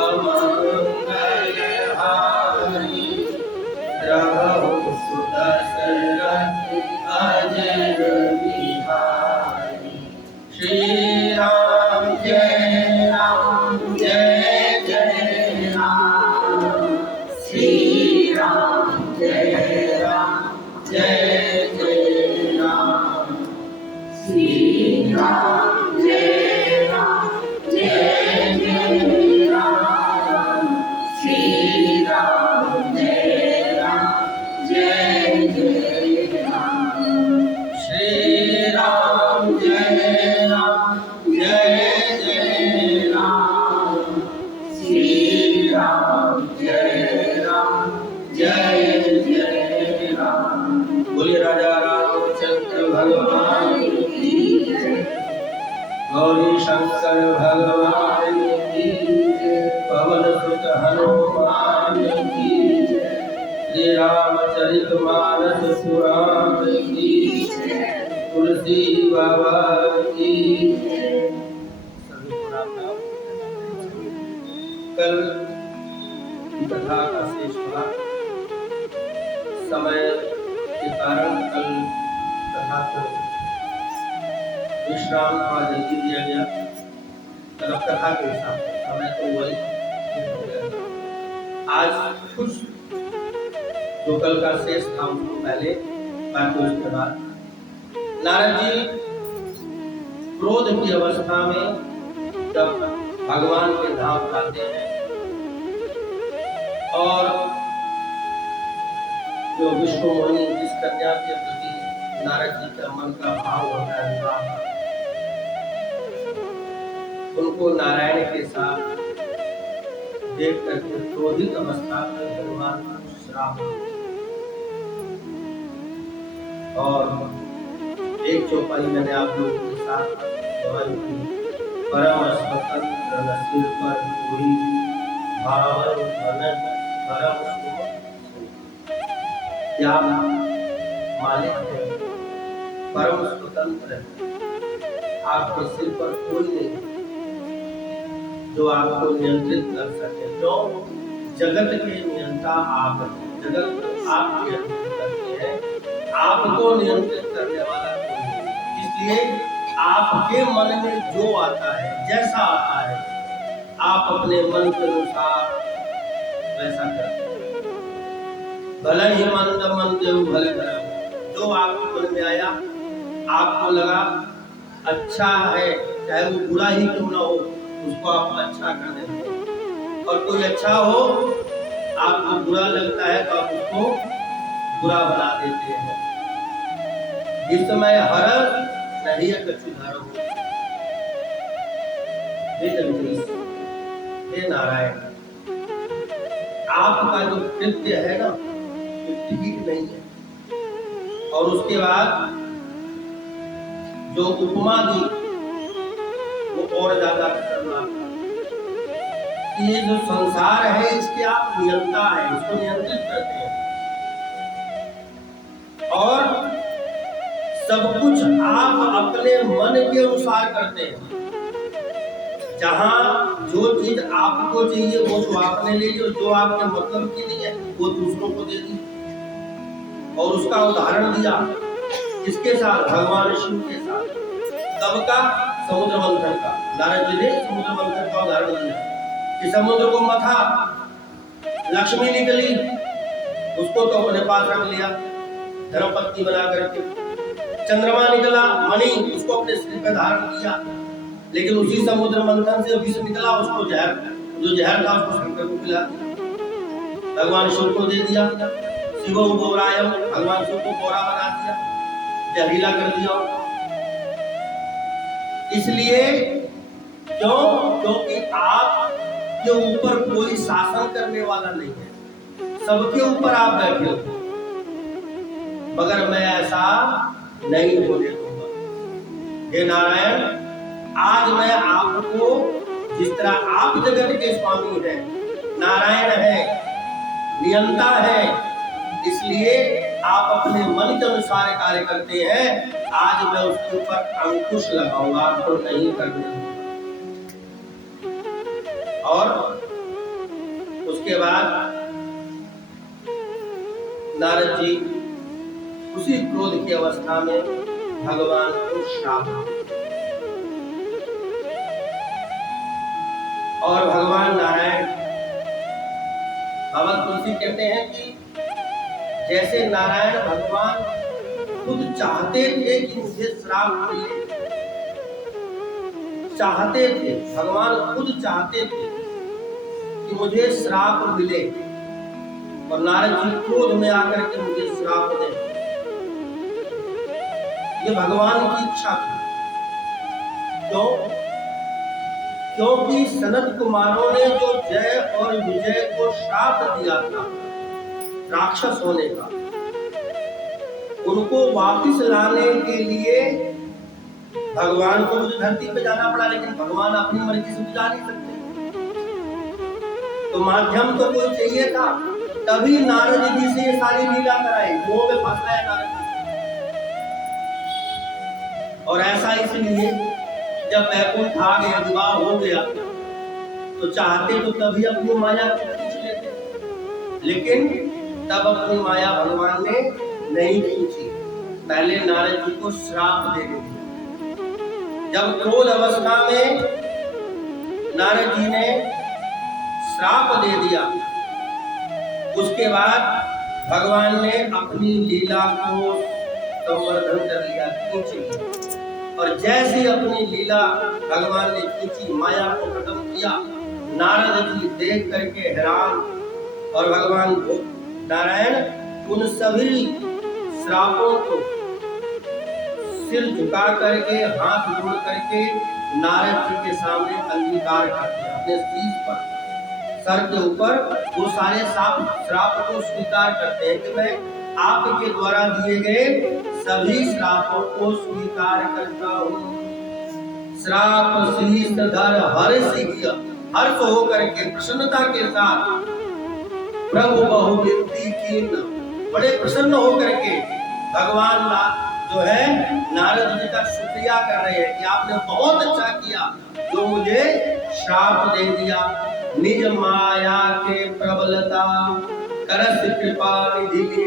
अमंगल हारी प्रभु सुदशरथ अजर बिहारी। श्री राम जय राम जय जय राम। श्री राम जय राम जय जय राम। श्री राम जय राम जय जय राम। श्री राम जय राम जय जय राम। श्री राम जय राम जय जय राम। श्री राम जय राम जय जय राम। बोलिए राजा रामचंद्र भगवान की जय। गौरी शंकर भगवान की जय। पवन सुत हनुमान की जय। श्री रामचरित मानस पुराण की जय। तुलसी बाबा की जय। सभी प्रणाम। कल कथा का शेष भाग समय के कारण कल कथा को विश्राम थोड़ा जल्दी दिया गया। कल कथा के हिसाब से समय तो वही हो गया। आज कुछ जो कल का शेष था उसको पहले बाकी उसके बाद नारद जी क्रोध की अवस्था में जब भगवान के धाम जाते हैं और जो विष्णु मोहिनी जिस कन्या के प्रति नारद जी का मन का भाव होता है उनको नारायण के साथ देख करके क्रोधित अवस्था में भगवान श्राप और एक चौपाई मैंने आप लोगों के साथ दवाई की। परम स्वतंत्र न सिर पर कोई भावन मनन परम क्या मालिक है, परम स्वतंत्र है। आपके सिर पर कोई नहीं जो आपको नियंत्रित कर सके। जो जगत के नियंता आप हैं, जगत आप नियंत्रित करते हैं, आपको नियंत्रित करने वाला कोई नहीं। इसलिए आपके मन में जो आता है जैसा आता है आप अपने मन के अनुसार वैसा करते हैं। भले ही मंद मंद भले करो। जो आपके मन में आया आपको लगा अच्छा है, चाहे वो बुरा ही क्यों ना हो उसको आप अच्छा कर देते हैं। और कोई अच्छा हो आपको बुरा लगता है तो आप उसको बुरा बना देते हैं। इस समय हर नहीं कछुधारो हे नारायण, आपका जो कृत्य है ना ठीक नहीं है। और उसके बाद जो उपमा दी वो और ज्यादा खतरनाक। ये जो संसार है इसके आप नियंता है, इसको नियंत्रित करते हैं और सब कुछ आप अपने मन के अनुसार करते हैं। जहां जो चीज आपको चाहिए वो तो आपने ले ली, जो आपके मतलब की नहीं है वो दूसरों को दे दी। और उसका उदाहरण दिया किसके साथ? भगवान शिव के साथ। कब का? समुद्र मंथन का। नारद जी ने समुद्र मंथन का उदाहरण दिया कि समुद्र को मथा, लक्ष्मी निकली, उसको तो अपने पास रख लिया धर्मपत्नी बना करके। चंद्रमा निकला, मणि, उसको अपने सिर पर धारण किया। लेकिन उसी समुद्र मंथन से विष निकला, उसको जहर, जो जहर था उसको शंकर को पिला दिया। भगवान शिव को दे दिया। शिवम गौरायम, भगवान शिव को गौरा बना दिया, जहरीला कर दिया। इसलिए क्यों? क्योंकि आपके ऊपर कोई शासन करने वाला नहीं है, सबके ऊपर आप बैठे हो। मगर मैं ऐसा नहीं होने दूंगा। हे नारायण, आज मैं आपको जिस तरह आप जगत के स्वामी हैं, नारायण है, नियंता है, इसलिए आप अपने मन के अनुसार कार्य करते हैं। आज मैं उसके ऊपर अंकुश लगाऊंगा, आपको नहीं करने दूंगा। और उसके बाद नारद जी उसी क्रोध की अवस्था में भगवान को श्राप देते। और भगवान नारायण बाबा तुलसी कहते हैं कि जैसे नारायण भगवान खुद चाहते थे कि मुझे श्राप मिले, चाहते थे, भगवान खुद चाहते थे कि मुझे श्राप मिले, और नारद जी क्रोध में आकर के मुझे श्राप दें। ये भगवान की इच्छा थी। क्यों? क्योंकि सनत कुमारों ने जो जय और विजय को श्राप दिया था राक्षस होने का, उनको वापस लाने के लिए भगवान को मुझे धरती पे जाना पड़ा, लेकिन भगवान अपनी मर्जी से जा नहीं सकते, तो माध्यम तो कोई चाहिए था। तभी नारद जी से ये सारी लीला कराई, मोह में फंस गए नारद जी। और ऐसा इसलिए जब वैकुंठ आ गया, विवाह हो गया, तो चाहते तो तभी अपनी माया को खींच लेते, लेकिन तब अपनी माया भगवान ने नहीं खींची, पहले नारद जी को श्राप दे दिया। जब क्रोध अवस्था में नारद जी ने श्राप दे दिया, उसके बाद भगवान ने अपनी लीला को संवर्धन कर लिया, खींच लिया। और जैसे अपनी लीला भगवान ने खींची, माया को खत्म किया, नारद जी देख करके हैरान, और भगवान नारायण उन सभी श्रापों को सिर झुका करके, हाथ जोड़ करके नारद जी के सामने अंगीकार करते हैं, अपने शीश पर, सर के ऊपर वो सारे श्राप को स्वीकार करते हैं कि मैं आपके द्वारा दिए गए सभी श्रापों को स्वीकार करता हूँ। श्राप शीश धर हर्ष हो करके प्रसन्नता के साथ प्रभु बहु विनती कीन, बड़े प्रसन्न होकर के भगवान जो है नारद जी का शुक्रिया कर रहे हैं कि आपने बहुत अच्छा किया जो मुझे श्राप दे दिया। निज माया के प्रबलता करस कृपा निधि,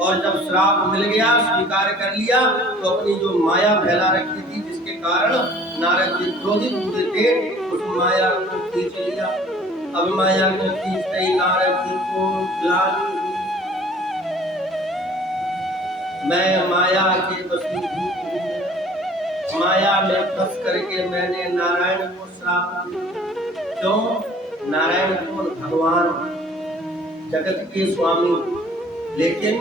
और जब श्राप मिल गया, स्वीकार कर लिया, तो अपनी जो माया फैला रखी थी जिसके कारण नारद जी क्रोधित हुए थे, उस माया को खींच लिया। अब माया को खींचते ही नारद जी को ग्लानि हुई, मैं माया के वशीभूत हूँ, माया में फंस करके मैंने नारायण को श्राप दिया। क्यों? नारायण कौन? भगवान, जगत के स्वामी, लेकिन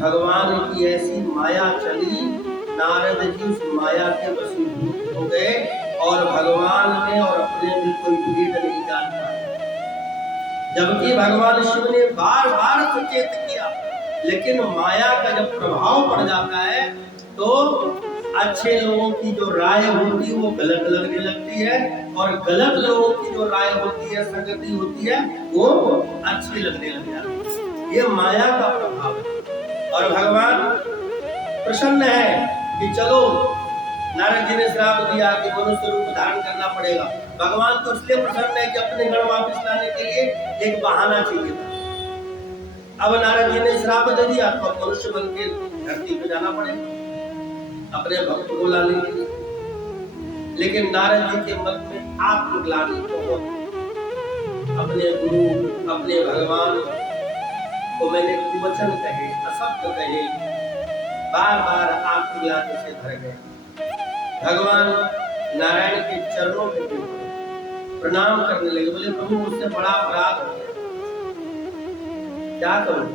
भगवान की ऐसी माया चली, नारद जी उस माया के वशीभूत हो गए, और भगवान में और अपने में कोई भेद नहीं जानता। जबकि भगवान शिव ने बार बार सचेत किया, लेकिन माया का जब प्रभाव पड़ जाता है तो अच्छे लोगों की जो राय होती है वो गलत लगने लगती है, और गलत लोगों की जो राय होती है, संगति होती है, वो अच्छी लगने लग जाती है। ये माया का प्रभाव है। और भगवान प्रसन्न है कि चलो, नारद जी ने श्राप दिया कि मनुष्य रूप धारण करना पड़ेगा। भगवान तो इसलिए प्रसन्न है कि अपने गण वापस लाने के लिए एक बहाना चाहिए था। अब नारद जी ने श्राप दे दिया तो मनुष्य बन के धरती पे जाना पड़ेगा अपने भक्त को लाने के लिए। लेकिन नारद जी के मन में आत्मग्लानि बहुत, अपने गुरु, अपने भगवान को मैंने कुवचन कहे, असत्य कहे, बार बार आत्मग्लानि से भर गए। भगवान नारायण के चरणों में प्रणाम करने लगे, बोले प्रभु मुझसे बड़ा अपराध हो गया, क्या करूं?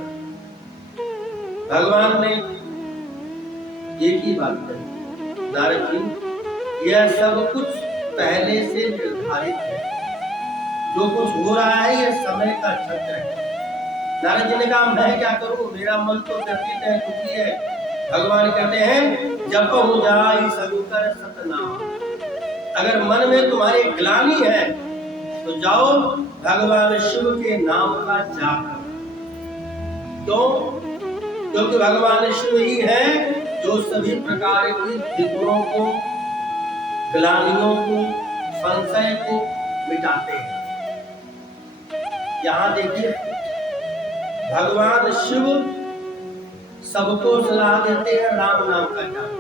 भगवान ने एक ही बात कही, नारद जी यह सब कुछ पहले से निर्धारित है, जो कुछ हो रहा है यह समय का चक्र है। नारद जी ने कहा मैं क्या करूं, मेरा मन तो व्यतीत है, दुखी है। भगवान कहते हैं जपहु जाई शंकर सतनाम, अगर मन में तुम्हारी ग्लानि है तो जाओ भगवान शिव के नाम का जाप करो। क्यों? क्योंकि भगवान शिव ही है जो सभी प्रकार की विघ्नों को, ग्लानियों को, संशय को मिटाते हैं। यहाँ देखिए, भगवान शिव सबको सलाह देते हैं राम नाम का जाप।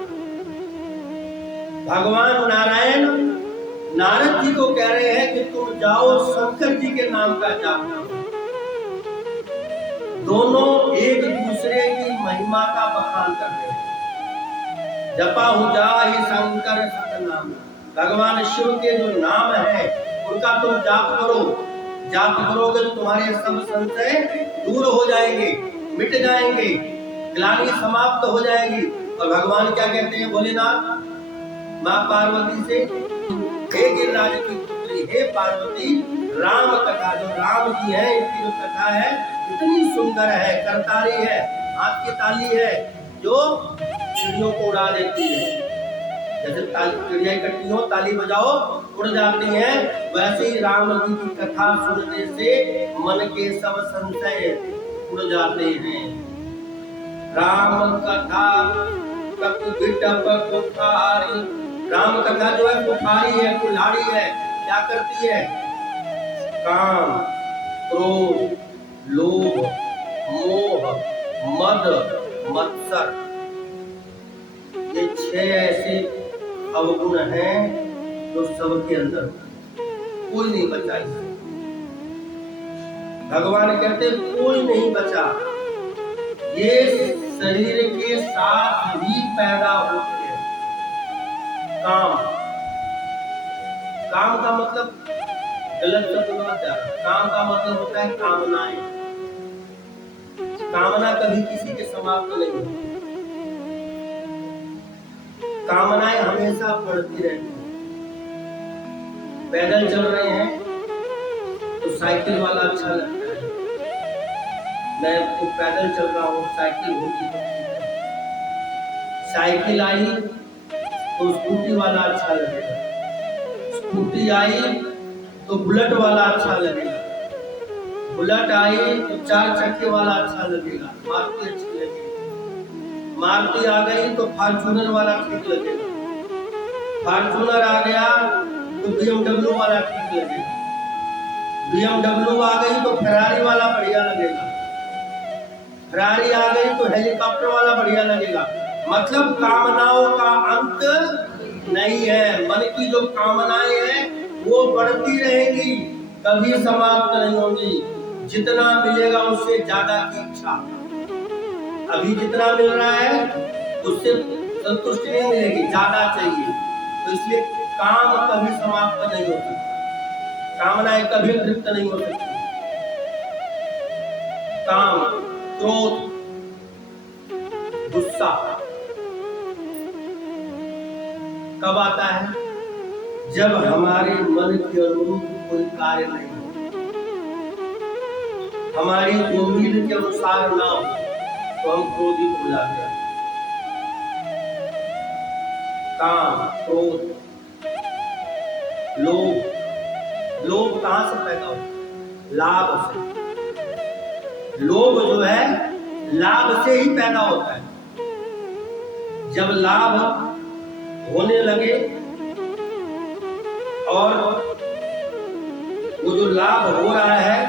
भगवान नारायण नारद जी को कह रहे हैं कि तुम जाओ शंकर जी के नाम का जाप करो। दोनों एक दूसरे की महिमा का बखान करते हैं। जपा हुजा ही शंकर सतनाम, भगवान शिव के जो नाम है उनका तुम जाप करो। जाप करोगे तो तुम्हारे सब संशय दूर हो जाएंगे, मिट जाएंगे, ग्लानि समाप्त हो जाएगी। और भगवान क्या कहते हैं भोलेनाथ माँ पार्वती से, हे गिरिराज की पुत्री, हे पार्वती, राम कथा जो राम जी है, इनकी जो कथा है इतनी सुंदर है, करतारी है, हाथ की ताली है जो चिड़ियों को उड़ा देती है। जैसे चिड़िया इकट्ठी हो, ताली बजाओ, उड़ जाती हैं, वैसे ही राम जी की कथा सुनने से मन के सब संशय उड़ जाते हैं। राम कथा राम कथा जो है कुठारी है, कुल्हाड़ी है, क्या करती है? काम, क्रोध, लोभ, मोह, मद, मत्सर, ये 6 ऐसे अवगुण हैं जो सबके अंदर, कोई नहीं बचा इससे। भगवान कहते कोई नहीं बचा, ये शरीर के साथ ही पैदा होते हैं। काम, काम का मतलब गलत शब्द मत जाना, काम का मतलब होता है कामनाएं। कामना कभी किसी के समाप्त नहीं होती, कामनाएं हमेशा बढ़ती रहती हैं। पैदल चल रहे हैं तो साइकिल वाला अच्छा लगता है, मैं तो पैदल चल रहा हूँ, साइकिल होती है। साइकिल आई तो स्कूटी वाला अच्छा लगेगा, स्कूटी आई तो बुलेट वाला अच्छा लगेगा, बुलेट आई तो 4 चक्के वाला अच्छा लगेगा, मारुति अच्छी लगेगी, मारुति आ गई तो फॉर्च्यूनर वाला ठीक लगेगा, फॉर्च्यूनर आ गया तो BMW वाला ठीक लगेगा, BMW आ गई तो फेरारी वाला बढ़िया लगेगा, फेरारी आ गई तो हेलीकॉप्टर वाला बढ़िया लगेगा। मतलब कामनाओं का अंत नहीं है। मन की जो कामनाएं हैं वो बढ़ती रहेंगी, कभी समाप्त नहीं होंगी। जितना मिलेगा उससे ज्यादा की इच्छा, अभी जितना मिल रहा है उससे संतुष्टि नहीं मिलेगी, ज्यादा चाहिए। तो इसलिए काम कभी समाप्त नहीं हो सकता, कामनाएं कभी तृप्त नहीं हो सकती। काम, क्रोध, गुस्सा कब आता है? जब हमारे मन के अनुरूप कोई कार्य नहीं हो, हमारी उम्मीद के अनुसार ना हो तो हम क्रोधित हो जाते हैं। काम, क्रोध, लोभ, लोभ कहां से पैदा होता है? लाभ से। लोभ जो है लाभ से ही पैदा होता है। जब लाभ होने लगे और वो जो लाभ हो रहा है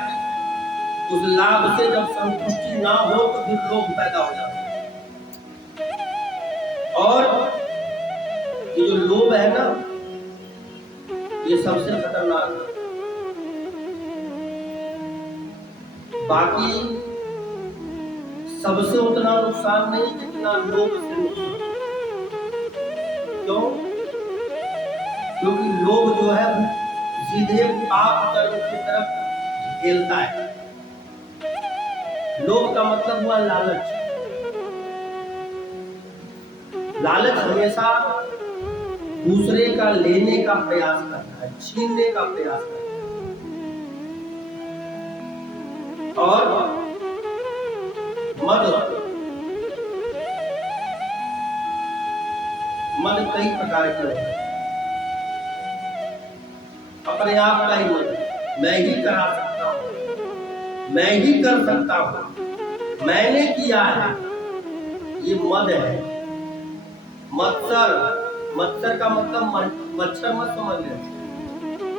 उस लाभ से जब संतुष्टि ना हो तो फिर लोभ पैदा हो जाता है। और ये जो लोभ है ना, ये सबसे खतरनाक है। बाकी सबसे उतना नुकसान नहीं जितना लोभ से नुकसान। क्यों? क्योंकि लोभ जो है सीधे पाप कर्म की तरफ ढकेलता है। लोभ का मतलब हुआ लालच। लालच हमेशा दूसरे का लेने का प्रयास करता है, छीनने का प्रयास करता है। और मद, मद कई प्रकार के होते हैं। अपने आप का ही मद, मैं ही करा सकता हूं, मैं ही कर सकता हूं, मैंने किया है, ये मद है। मत्सर, मत्सर का मतलब मच्छर मत समझ ले,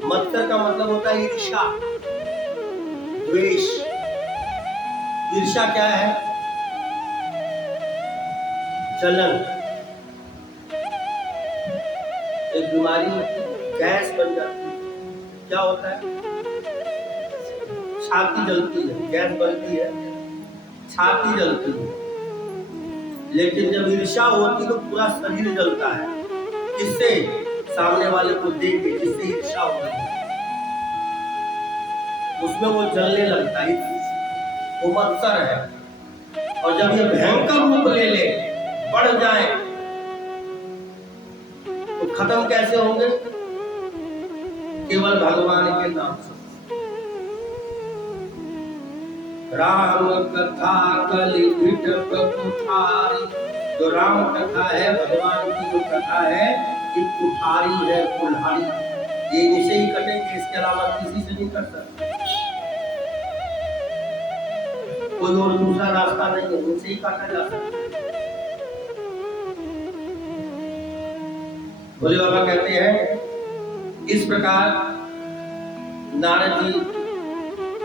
मत्सर का मतलब होता है ईर्ष्या, द्वेष। ईर्ष्या क्या है? जलन। एक बीमारी होती है, गैस बन जाती है। क्या होता है? छाती जलती है, गैस बनती है, छाती जलती है। लेकिन जब ईर्ष्या होती तो पूरा शरीर जलता है। किससे? सामने वाले को देख के, जिससे ईर्ष्या हो रही है उसमें वो जलने लगता है। वो मत्सर है। और जब ये भयंकर रूप ले ले, बढ़ जाए, तो खत्म कैसे होंगे? केवल भगवान के नाम से। राम कथा कलिघट कुठारी। जो राम कथा है, भगवान की जो कथा है, एक कुठारी है, कुल्हाड़ी। ये इनसे ही कटेंगे, इसके अलावा किसी से नहीं कट सकते। कोई और दूसरा रास्ता नहीं है, इनसे ही काटा जा सकता है। भोले बाबा कहते हैं इस प्रकार नारद जी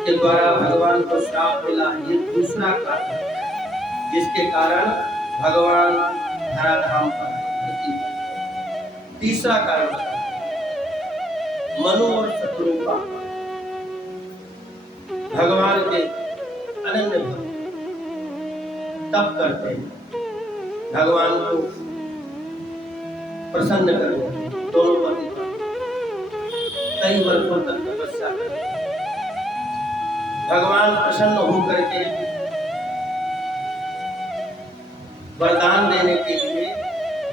के द्वारा भगवान को श्राप मिला। ये दूसरा कारण है जिसके कारण भगवान धराधाम पर है। तीसरा कारण मनु और शत्रुपा भगवान के अनन्य भक्त तप करते हैं, भगवान को प्रसन्न करते हैं। दोनों पति कई वर्षों तक तपस्या करते हैं। भगवान प्रसन्न होकर के वरदान देने के लिए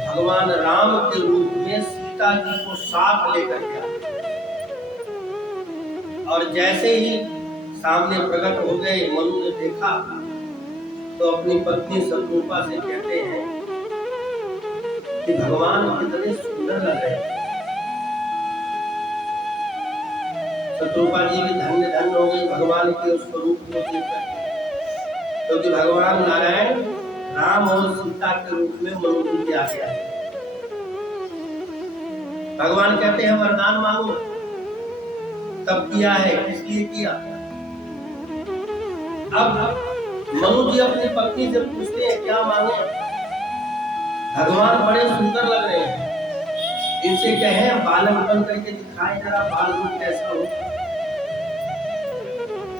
भगवान राम के रूप में सीता जी को साथ लेकर के आए। और जैसे ही सामने प्रकट हो गए, मनु ने देखा तो अपनी पत्नी शत्रुपा से कहते हैं कि भगवान कितने सुंदर लग रहे हैं। शत्रुपा जी भी धन्य धन्य हो गई भगवान के उस स्वरूप को देखकर, क्योंकि भगवान नारायण राम और सीता के रूप में मनु जी के आगे आए। भगवान कहते हैं वरदान मांगो। तब किया है, किस लिए किया? अब मनु जी अपनी पत्नी से पूछते हैं क्या मांगे? भगवान बड़े सुंदर लग रहे हैं, इनसे कहें बालक बन करके दिखाए जरा, बाल रूप कैसा हो।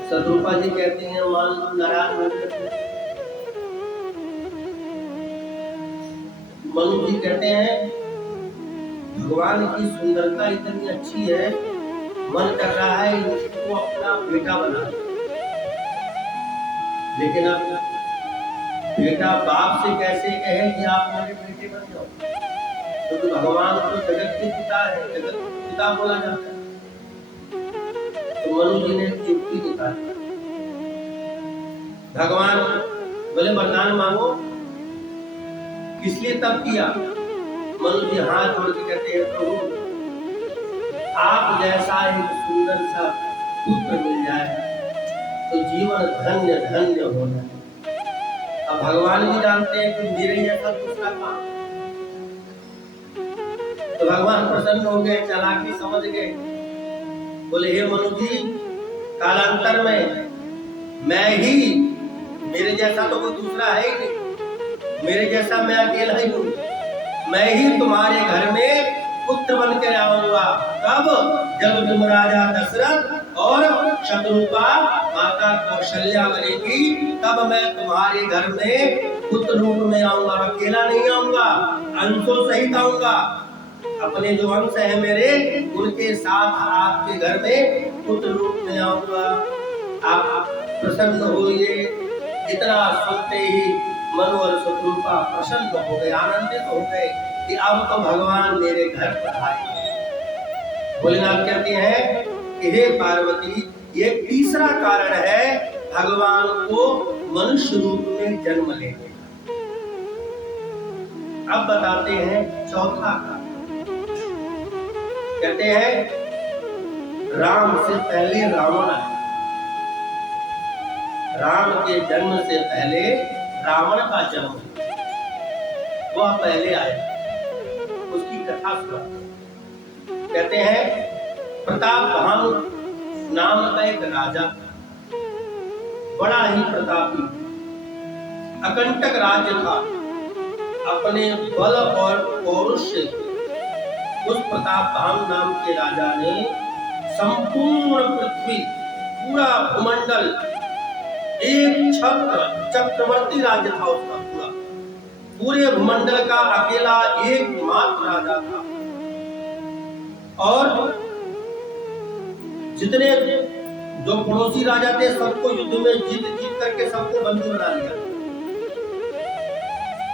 शत्रुपा जी कहती हैं मान नाराज हो गए। मनु जी कहते हैं भगवान की सुंदरता इतनी अच्छी है, मन कर रहा है इसको अपना बेटा बना। लेकिन अब बेटा बाप से कैसे कहे कि आप मेरे बेटे बन जाओ, क्योंकि भगवान तो जगत के पिता है, जगत के पिता बोला जाता है। तो मनु जी ने युक्ति निकाली। भगवान बोले वरदान मांगो। किस लिए तब किया? मनु जी हाथ जोड़ के कहते हैं प्रभु आप जैसा एक सुंदर सा पुत्र मिल जाए तो जीवन धन्य धन्य हो जाए। अब भगवान भी जानते हैं कि मेरे जैसा दूसरा काम। तो भगवान प्रसन्न हो गए, चालाकी समझ गए। बोले हे मनु जी, कालांतर में मैं ही, मेरे जैसा तो कोई दूसरा है ही नहीं, मेरे जैसा मैं अकेला ही हूँ। मैं ही तुम्हारे घर में पुत्र बन कर आऊंगा। कब? जब तुम राजा दशरथ और शत्रुपा माता कौशल्या बनेगी, तब मैं तुम्हारे घर में पुत्र रूप में आऊंगा। अकेला नहीं आऊंगा, अंशों सहित आऊंगा। अपने जो अंश है मेरे, उनके साथ आपके घर में पुत्र रूप में आऊंगा। आप प्रसन्न होइए। इतना सुनते ही मनु और शत्रुपा प्रसन्न हो गए, आनंदित हो गए कि अब तो भगवान मेरे घर पर आए। भोलेनाथ कहते हैं कि हे पार्वती, ये तीसरा कारण है भगवान को मनुष्य रूप में जन्म लेने। अब बताते हैं चौथा कारण। कहते हैं राम से पहले रावण आया। राम के जन्म से पहले रावण का जन्म हुआ। वह पहले आया, उसकी कथा सुनाते हैं। कहते हैं प्रताप भानु नाम का एक राजा था। बड़ा ही प्रतापी अकंटक राज्य था। अपने बल और पौरुष से उस प्रतापभानु नाम के राजा ने संपूर्ण पृथ्वी, पूरा भूमंडल, एक छत्र, चक्रवर्ती राज्य था उसका पूरा, पूरे भूमंडल का अकेला एकमात्र राजा था। और जितने जो पड़ोसी राजा थे सबको युद्ध में जीत जीत करके सबको बंदी बना लिया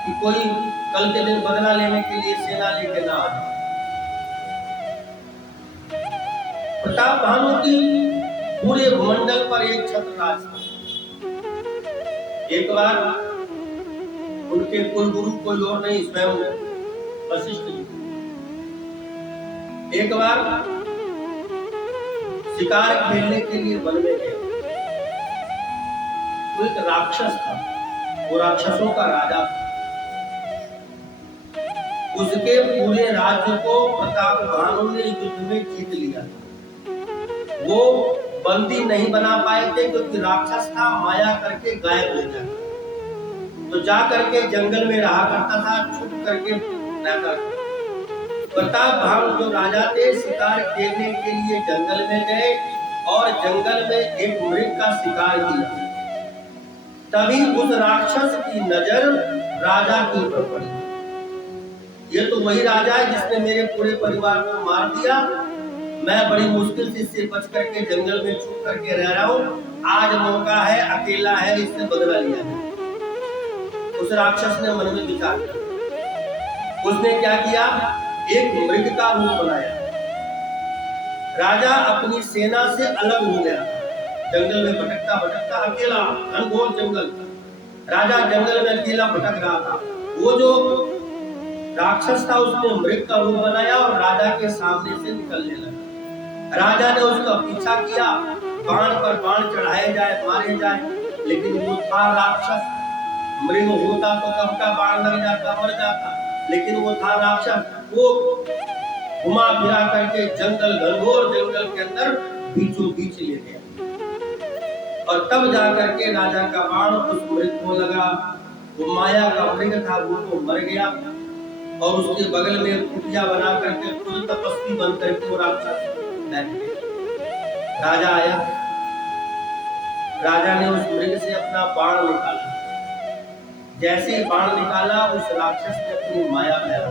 कि कोई कल के दिन बदला लेने के लिए सेना लेके ना आ जाए। प्रतापभानु की पूरे भूमंडल पर एक छत्र राज था। एक बार उनके कुलगुरु कोई और नहीं, स्वयं वशिष्ठ जी, एक बार शिकार खेलने के लिए वन में गए। तो एक राक्षस था, वो राक्षसों का राजा था। उसके पूरे राज्य को प्रतापभानु ने युद्ध में जीत लिया। वो बंदी नहीं बना पाए थे क्योंकि राक्षस था, माया करके गायब हो गया। तो जा करके जंगल में रहा करता था, छुप करके रहता था। प्रतापभानु जो राजा थे शिकार खेलने के लिए जंगल में गए और जंगल में एक मृग का शिकार किया। तभी उस राक्षस की नजर राजा के ऊपर पड़ी। ये तो वही राजा है जिसने मेरे पूरे परिवार को मार दिया। मैं बड़ी मुश्किल से इससे बच करके जंगल में छुप करके रह रहा हूँ। आज मौका है, अकेला है, इससे बदला लिया है। उस राक्षस ने मन में विचार किया। उसने क्या किया, एक मृग का रूप बनाया। राजा अपनी सेना से अलग हो गया, जंगल में भटकता भटकता अकेला, घनघोर जंगल। राजा जंगल में अकेला भटक रहा था। वो जो राक्षस था उसने मृग का रूप बनाया और राजा के सामने से निकलने लगा। राजा ने उसका पीछा किया, बाण पर बाण चढ़ाए जाए, मारे जाए, लेकिन वो था राक्षस। मृग होता तो कब का बाण लग जाता, मर जाता, लेकिन वो था राक्षस। वो घुमा फिरा करके जंगल, घनघोर जंगल के अंदर बीचों बीच ले गया। और तब जा करके राजा का बाण उस मृग को लगा। वो माया का मृग था, वो तो मर गया। और उसके बगल में कुटिया बना करके खुद तपस्वी बन करके वो राक्षस बैठ गया। राजा आया, राजा ने उस मृग से अपना बाण निकाला। जैसे ही बाण निकाला उस राक्षस ने अपनी माया फैला।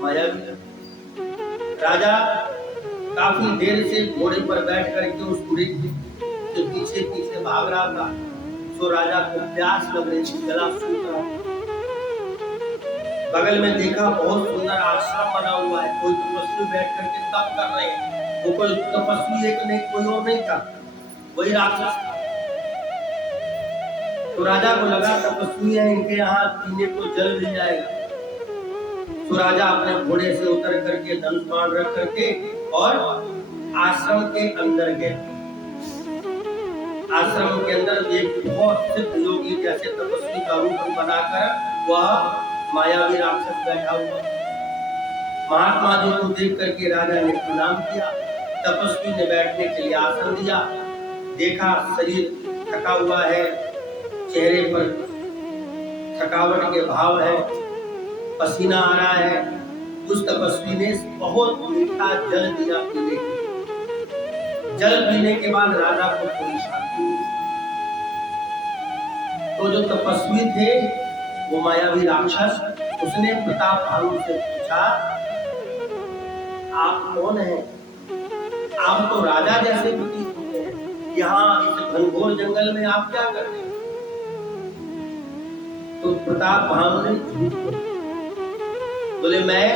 माया राजा काफी देर से घोड़े पर बैठ करके उस मृग के पीछे पीछे भाग रहा था। तो राजा को प्यास लग रही थी, गला सूख रहा। बगल में देखा बहुत सुंदर आश्रम बना हुआ है, कोई तपस्वी बैठ करके तप कर रहे हैं। वो कोई तपस्वी एक नहीं, कोई और नहीं था, वही राक्षस था। तो राजा को लगा तपस्वी है, इनके यहाँ पीने को जल मिल जाएगा। तो राजा अपने घोड़े से उतर करके धनुष बाण रख करके और आश्रम के अंदर गया। आश्रम के अंदर एक बहुत सिद्ध योगी जैसे तपस्वी का रूप बनाकर वह मायावी राक्षस बैठा हुआ। महात्मा जी को देख करके राजा ने प्रणाम किया। तपस्वी ने बैठने के लिए आसन दिया। देखा शरीर थका हुआ है, चेहरे पर थकावट के भाव है, पसीना आ रहा है। उस तपस्वी ने बहुत मीठा जल दिया पीने के लिए। जल पीने के बाद राजा को थोड़ी शांति हुई। तो जो तपस्वी थे वो मायावी राक्षस, उसने प्रतापभानु से पूछा, आप कौन हैं? आप तो राजा जैसे प्रतीत होते हैं, यहाँ इस घनघोर जंगल में आप क्या कर रहे हैं? तो प्रतापभानु ने झूठ बोला, बोले मैं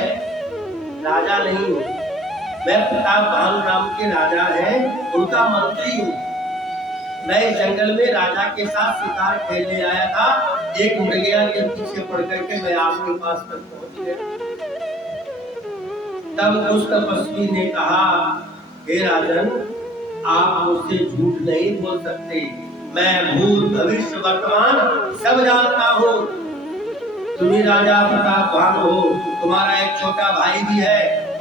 राजा नहीं हूँ, मैं प्रतापभानु नाम के राजा हैं, उनका मंत्री हूँ। मैं इस जंगल में राजा के साथ शिकार खेलने आया था। एक मृगया के पीछे पड़ करके मैं आपके पास तक पहुंच गया। तब उस तपस्वी ने कहा, हे राजन, आप मुझसे झूठ नहीं बोल सकते। मैं भूत भविष्य वर्तमान सब जानता हूँ। तुम्ही राजा प्रतापभानु हो, तुम्हारा एक छोटा भाई भी है,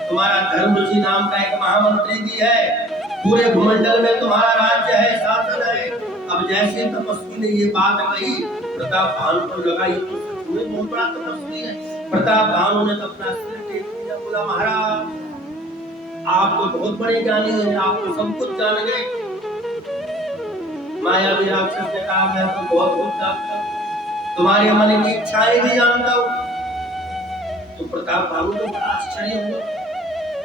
तुम्हारा धर्मरुचि नाम का एक महामंत्री भी है, पूरे भूमंडल में तुम्हारा राज्य है, शासन है, अब जैसे तपस्वी ने ये बात कही, प्रताप भानु को लगा ये तो सच में बहुत बड़ा तपस्वी है। प्रताप भानु ने तो अपना सिर टेक दिया, बोला महाराज आप तो बहुत बड़े ज्ञानी हैं, आप तो सब कुछ जान गए। मायावी राक्षस ने कहा मैं तो बहुत कुछ जानता हूँ, तुम्हारे मन की इच्छाएं भी जानता हूँ। तो प्रताप भानु को बड़ा आश्चर्य हुआ,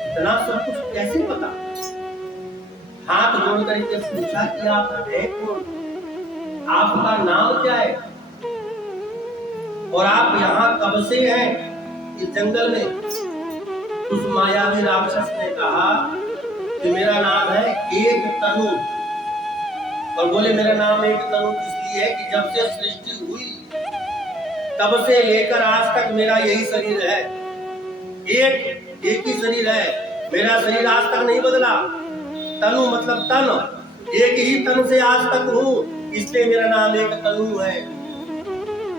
इतना सब कुछ कैसे पता। हाथ जोड़ करके पूछा कि आप है कौन, आपका नाम क्या है और आप यहाँ कब से हैं इस जंगल में। उस मायावी राक्षस ने कहा कि मेरा नाम है एक तनु। और बोले मेरा नाम एक तनु इसलिए है कि जब से सृष्टि हुई तब से लेकर आज तक मेरा यही शरीर है, एक ही शरीर है, मेरा शरीर आज तक नहीं बदला। तनु मतलब तन, एक ही तन से आज तक हूँ, इसलिए मेरा नाम एक तनु है।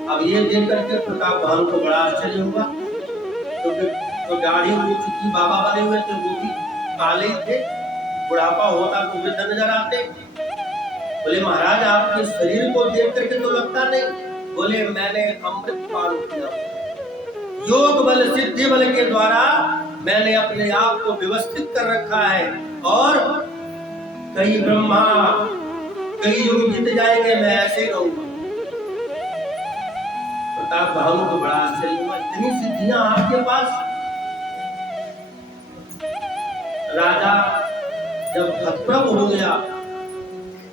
अब ये देख करके प्रताप भानु को बड़ा आश्चर्य हुआ। तो दाढ़ी हो चुकी बाबा बने हुए थे, वो भी काले थे, बुढ़ापा होता तो वृद्ध नजर आते। बोले महाराज आपके शरीर को देख करके तो लगता नहीं। बोले मैंने अमृत पान किया, योग बल सिद्धि बल के द्वारा मैंने अपने आप को व्यवस्थित कर रखा है, और कई ब्रह्मा कई युग बीत जाएंगे मैं ऐसे ही रहूंगा। प्रताप भानु को बड़ा आश्चर्य हुआ, इतनी सिद्धियां आपके पास। राजा जब हतप्रभ हो गया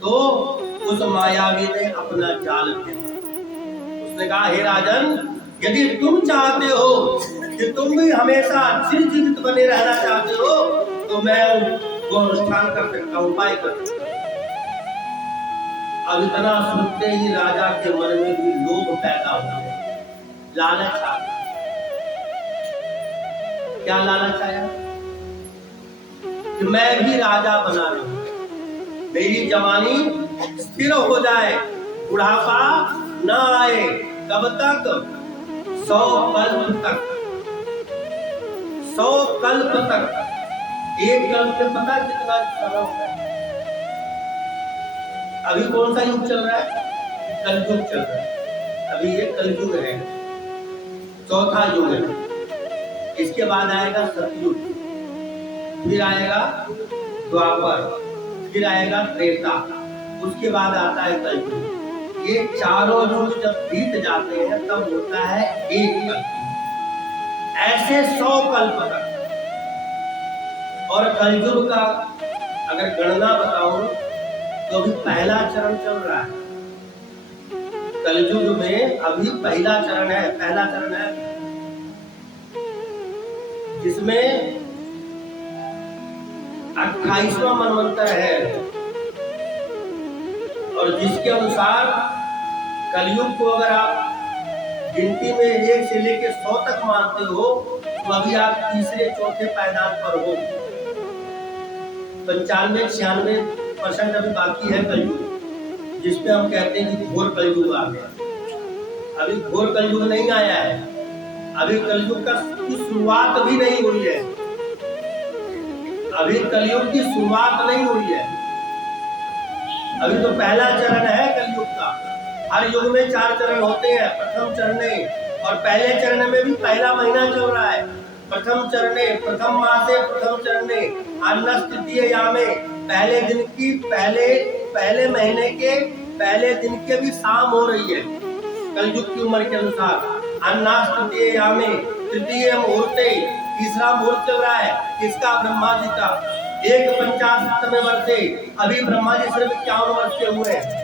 तो उस मायावी ने अपना जाल फेंका। उसने कहा हे राजन, यदि तुम चाहते हो कि तुम भी हमेशा चिर जीवित बने रहना चाहते हो तो मैं वो अनुष्ठान कर सकता हूँ, उपाय कर सकता हूँ। अब इतना सुनते ही राजा के मन में भी लोभ पैदा हो गया, लालच आ गया। क्या लालच आया कि मैं भी राजा बना रहूं, मेरी जवानी स्थिर हो जाए, बुढ़ापा न आए। कब तक? 100 कल्प तक। 100 कल्प तक। एक कल्प में पता कितना समय होता है? अभी कौन सा युग चल रहा है? कलयुग चल रहा है। अभी ये कलयुग है, चौथा युग है। इसके बाद आएगा सतयुग, फिर आएगा द्वापर, फिर आएगा त्रेता, उसके बाद आता है कलयुग। ये चारों युग जब बीत जाते हैं तब होता है एक कल्प। ऐसे 100 कल्प तक। और कलयुग का अगर गणना बताऊं तो अभी पहला चरण चल रहा है। कलयुग में अभी पहला चरण है, जिसमें 28वां मनवंतर है, और जिसके अनुसार कलयुग को अगर आप गिनती में 1 से लेकर 100 तक मानते हो तो अभी आप तीसरे चौथे पायदान पर हो। 95-96% अभी बाकी है कलयुग, जिसमें हम कहते हैं कि घोर कलयुग आ गया। अभी घोर कलयुग नहीं आया है, अभी कलयुग की शुरुआत भी नहीं हुई है। अभी कलयुग की शुरुआत नहीं हुई है, अभी तो पहला चरण है कलयुग का। हर युग में 4 चरण होते हैं। प्रथम चरणे, और पहले चरण में भी पहला महीना चल रहा है। प्रथम चरणे, प्रथम मासे प्रथम चरणे, अन्नस्तृतीय यामे, पहले दिन की पहले महीने के पहले दिन के भी शाम हो रही है कलयुग की उम्र के अनुसार। अन्नास्तृतीय यामे, तृतीय मुहूर्ते, तीसरा मुहूर्त चल रहा है। किसका? ब्रह्मा जी का। 1 वर्षे, अभी ब्रह्मा जी सिर्फ 51 वर्ष के हुए हैं।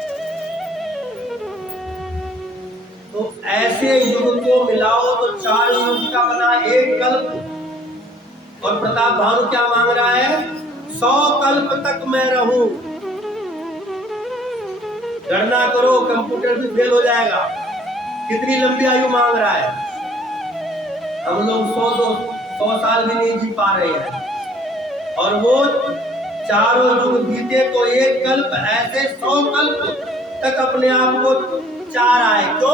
तो ऐसे युग को मिलाओ तो 4 युग का बना एक कल्प। और प्रताप भानु क्या मांग रहा है? 100 कल्प तक मैं रहूं। गणना करो, कंप्यूटर भी फेल हो जाएगा। कितनी लंबी आयु मांग रहा है? हम लोग 100 साल भी नहीं जी पा रहे हैं, और वो 4 युग बीते तो एक कल्प, ऐसे 100 कल्प तक अपने आप को 4 आए। तो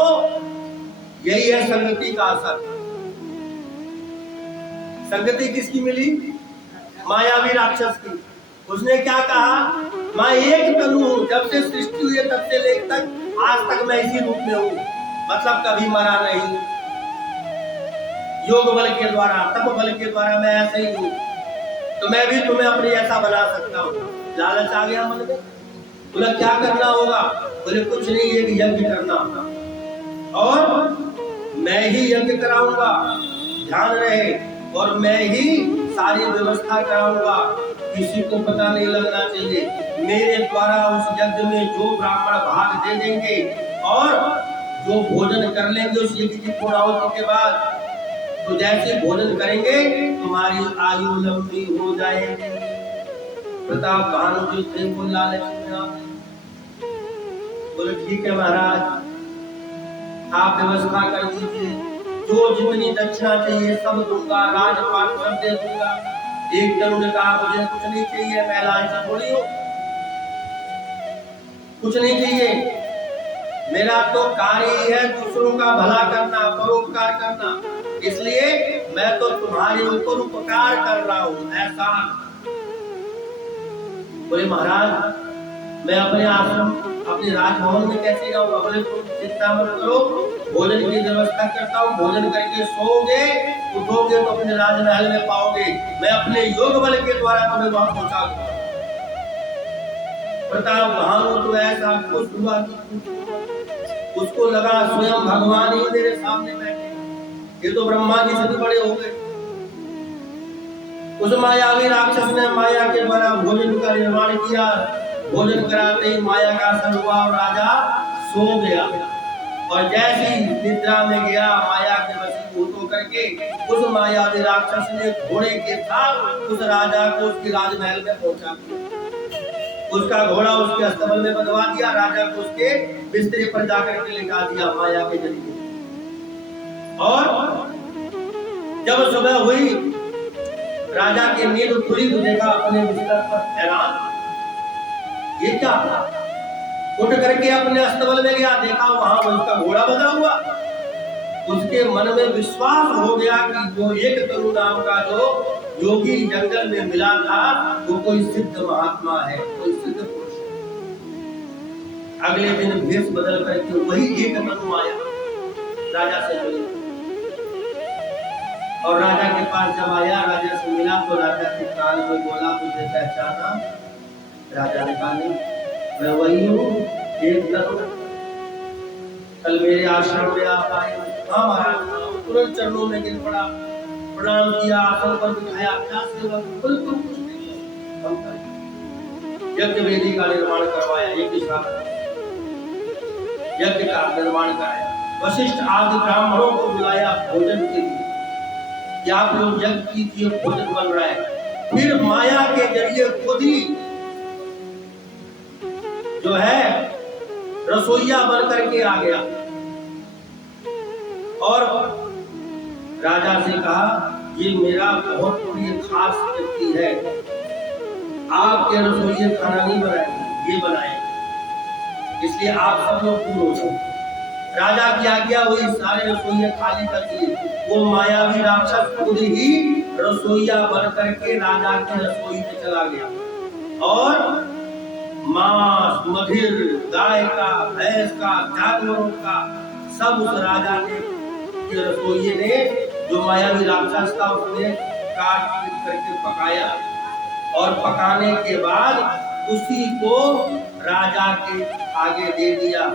यही है संगति का असर। संगति किसकी मिली? मायावी राक्षस की। उसने क्या कहा? मैं एक तनु हूं। जब से सृष्टि हुई है तब से लेकर तक आज तक मैं इसी रूप में हूँ, मतलब कभी मरा नहीं। योग बल के द्वारा, तप बल के द्वारा मैं ऐसा ही हूँ, तो मैं भी तुम्हें अपने ऐसा बना सकता हूँ। लालच आ गया मन में। बोला क्या करना होगा? बोले कुछ नहीं, एक यज्ञ करना और मैं ही यज्ञ कराऊंगा, ध्यान रहे, और मैं ही सारी व्यवस्था कराऊंगा, किसी को पता नहीं लगना चाहिए। मेरे द्वारा उस यज्ञ में जो ब्राह्मण भाग दे देंगे और जो भोजन कर लेंगे उस यज्ञ की पूर्णाहुति के बाद, तो जैसे भोजन करेंगे तुम्हारी आयु लंबी हो जाएगी। प्रताप भानु जी थे वो लालच में। बोले ठीक है महाराज, आप व्यवस्था कर दीजिए, जो जितनी दक्षिणा चाहिए सब दूंगा, राजपाट सब दे दूंगा। एक जन ने कहा मुझे कुछ नहीं चाहिए, मैं लालची थोड़ी हूँ, कुछ नहीं चाहिए, मेरा तो कार्य ही है दूसरों का भला करना, परोपकार करना, इसलिए मैं तो तुम्हारे ऊपर उपकार कर रहा हूँ, ऐसा। बोले महाराज मैं अपने आश्रम, अपने राजभवन में कैसे जाऊंगा? बोले तुम चिंता मत करो, भोजन की व्यवस्था करता हूँ, भोजन करके सोओगे, उठोगे तो अपने राजमहल में पाओगे, मैं अपने योग बल के द्वारा तुम्हें वहां पहुंचा दूंगा। प्रताप भानु तो ऐसा खुश हुआ कि उसको लगा स्वयं भगवान ही मेरे सामने बैठे, ये तो ब्रह्मा जी से भी बड़े हो गए। उस मायावी राक्षस ने माया के द्वारा भोजन का निर्माण किया, भोजन कराते ही माया का असर हुआ और राजा सो गया, और जैसे ही निद्रा में गया माया के वशीभूत होकर के उस मायावी राक्षस ने घोड़े के साथ उस राजा को उसके राजमहल में पहुंचा दिया। उसका घोड़ा उसके अस्तबल में बंधवा दिया, राजा को उसके बिस्तरे पर जाकर के लेटा दिया माया के जरिए। और जब सुबह हुई राजा की नींद खुली तो देखा अपने बिस्तर पर हैरान, ये क्या? उठ करके अपने अस्तबल में गया, देखा वहां उसका घोड़ा बंधा हुआ। उसके मन में विश्वास हो गया कि जो एक तनु नाम का जो योगी जंगल में मिला था वो कोई सिद्ध महात्मा है, कोई सिद्ध पुरुष है। अगले दिन भेष बदल करके वही एक तनु आया, राजा से मिला, और राजा के पास जब आया, राजा से मिला तो राजा के कान में बोला तुझे पहचाना? राजा ने कहा नहीं, मैं वही हूँ एक तनु, कल मेरे आश्रम में आप आए। हाँ महाराज। तुरंत चरणों में गिर पड़ा, प्रणाम किया, आसन पर बिठाया, क्या सेवा? बिल्कुल कुछ नहीं, हम करें। यज्ञ वेदी का निर्माण करवाया, यज्ञ का निर्माण कराया, वशिष्ठ आदि ब्राह्मणों को बुलाया भोजन के लिए कि आप लोग यज्ञ कीजिए, भोजन बन रहा है। फिर माया के जरिए खुद ही जो है रसोईया बन करके आ गया और राजा से कहा ये मेरा बहुत प्रिय खास व्यक्ति है, आपके रसोइये खाना नहीं बनाएंगे, ये बनाएंगे, इसलिए आप सब लोग दूर हो जाओ। राजा की आज्ञा हुई, सारे रसोइये खाली कर दिए। वो मायावी राक्षस खुद ही रसोईया बन करके राजा की रसोई में चला गया और मांस, मदिर, गाय का, भैंस का, जानवरों का सब उस राजा के रसोइये ने, जो मायावी राक्षस था, उसने काट पीट करके पकाया और पकाने के बाद उसी को राजा के आगे दे दिया,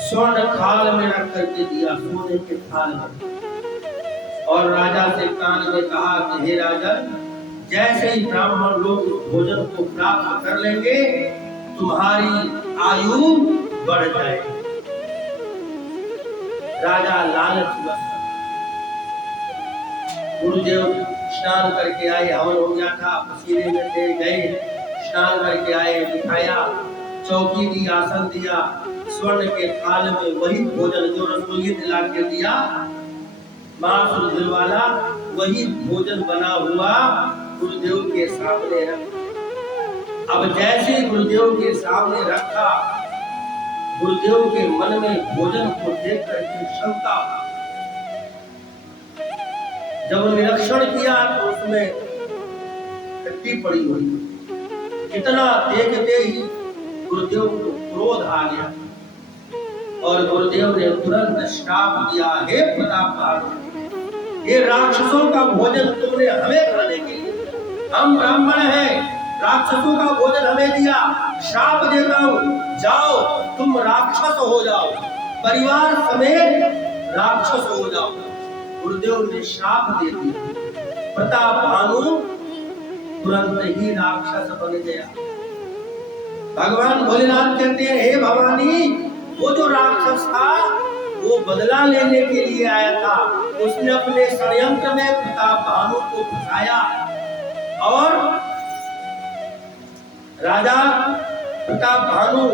स्वर्ण थाल में रख करके दिया, सोने के थाल में। और राजा से कान में कहा कि हे राजन, जैसे ही ब्राह्मण लोग भोजन को प्राप्त कर लेंगे तुम्हारी आयु बढ़ जाएगी। राजा लालच हुआ। गुरुदेव स्नान करके आए, हवन हो गया था, पसीने में थे, गए स्नान करके आए, बिठाया, चौकी दी, आसन दिया, स्वर्ण के थाल में वही भोजन जो रसोई ने ला के दिया, मां सुरधिर वाला वही भोजन बना हुआ गुरुदेव के सामने रखा। अब जैसे गुरुदेव के सामने रखा, गुरुदेव के मन में भोजन को देख करके शंका, जब निरीक्षण किया तो उसमें खट्टी पड़ी हुई, इतना देखते ही गुरुदेव को क्रोध आ गया और गुरुदेव ने तुरंत श्राप दिया, हे प्रताप, ये राक्षसों का भोजन तुमने हमें खाने के लिए, हम ब्राह्मण हैं, राक्षसों का भोजन हमें दिया, श्राप देता हूं, जाओ तुम राक्षस हो जाओ, परिवार समेत राक्षस हो जाओ। गुरुदेव ने श्राप दे दिया। प्रताप भानु तुरंत ही राक्षस बन गया। भगवान भोलेनाथ कहते हैं, हे भवानी, वो जो राक्षस था वो बदला लेने के लिए आया था, उसने अपने षड्यंत्र में प्रताप भानु को फंसाया और राजा प्रताप भानु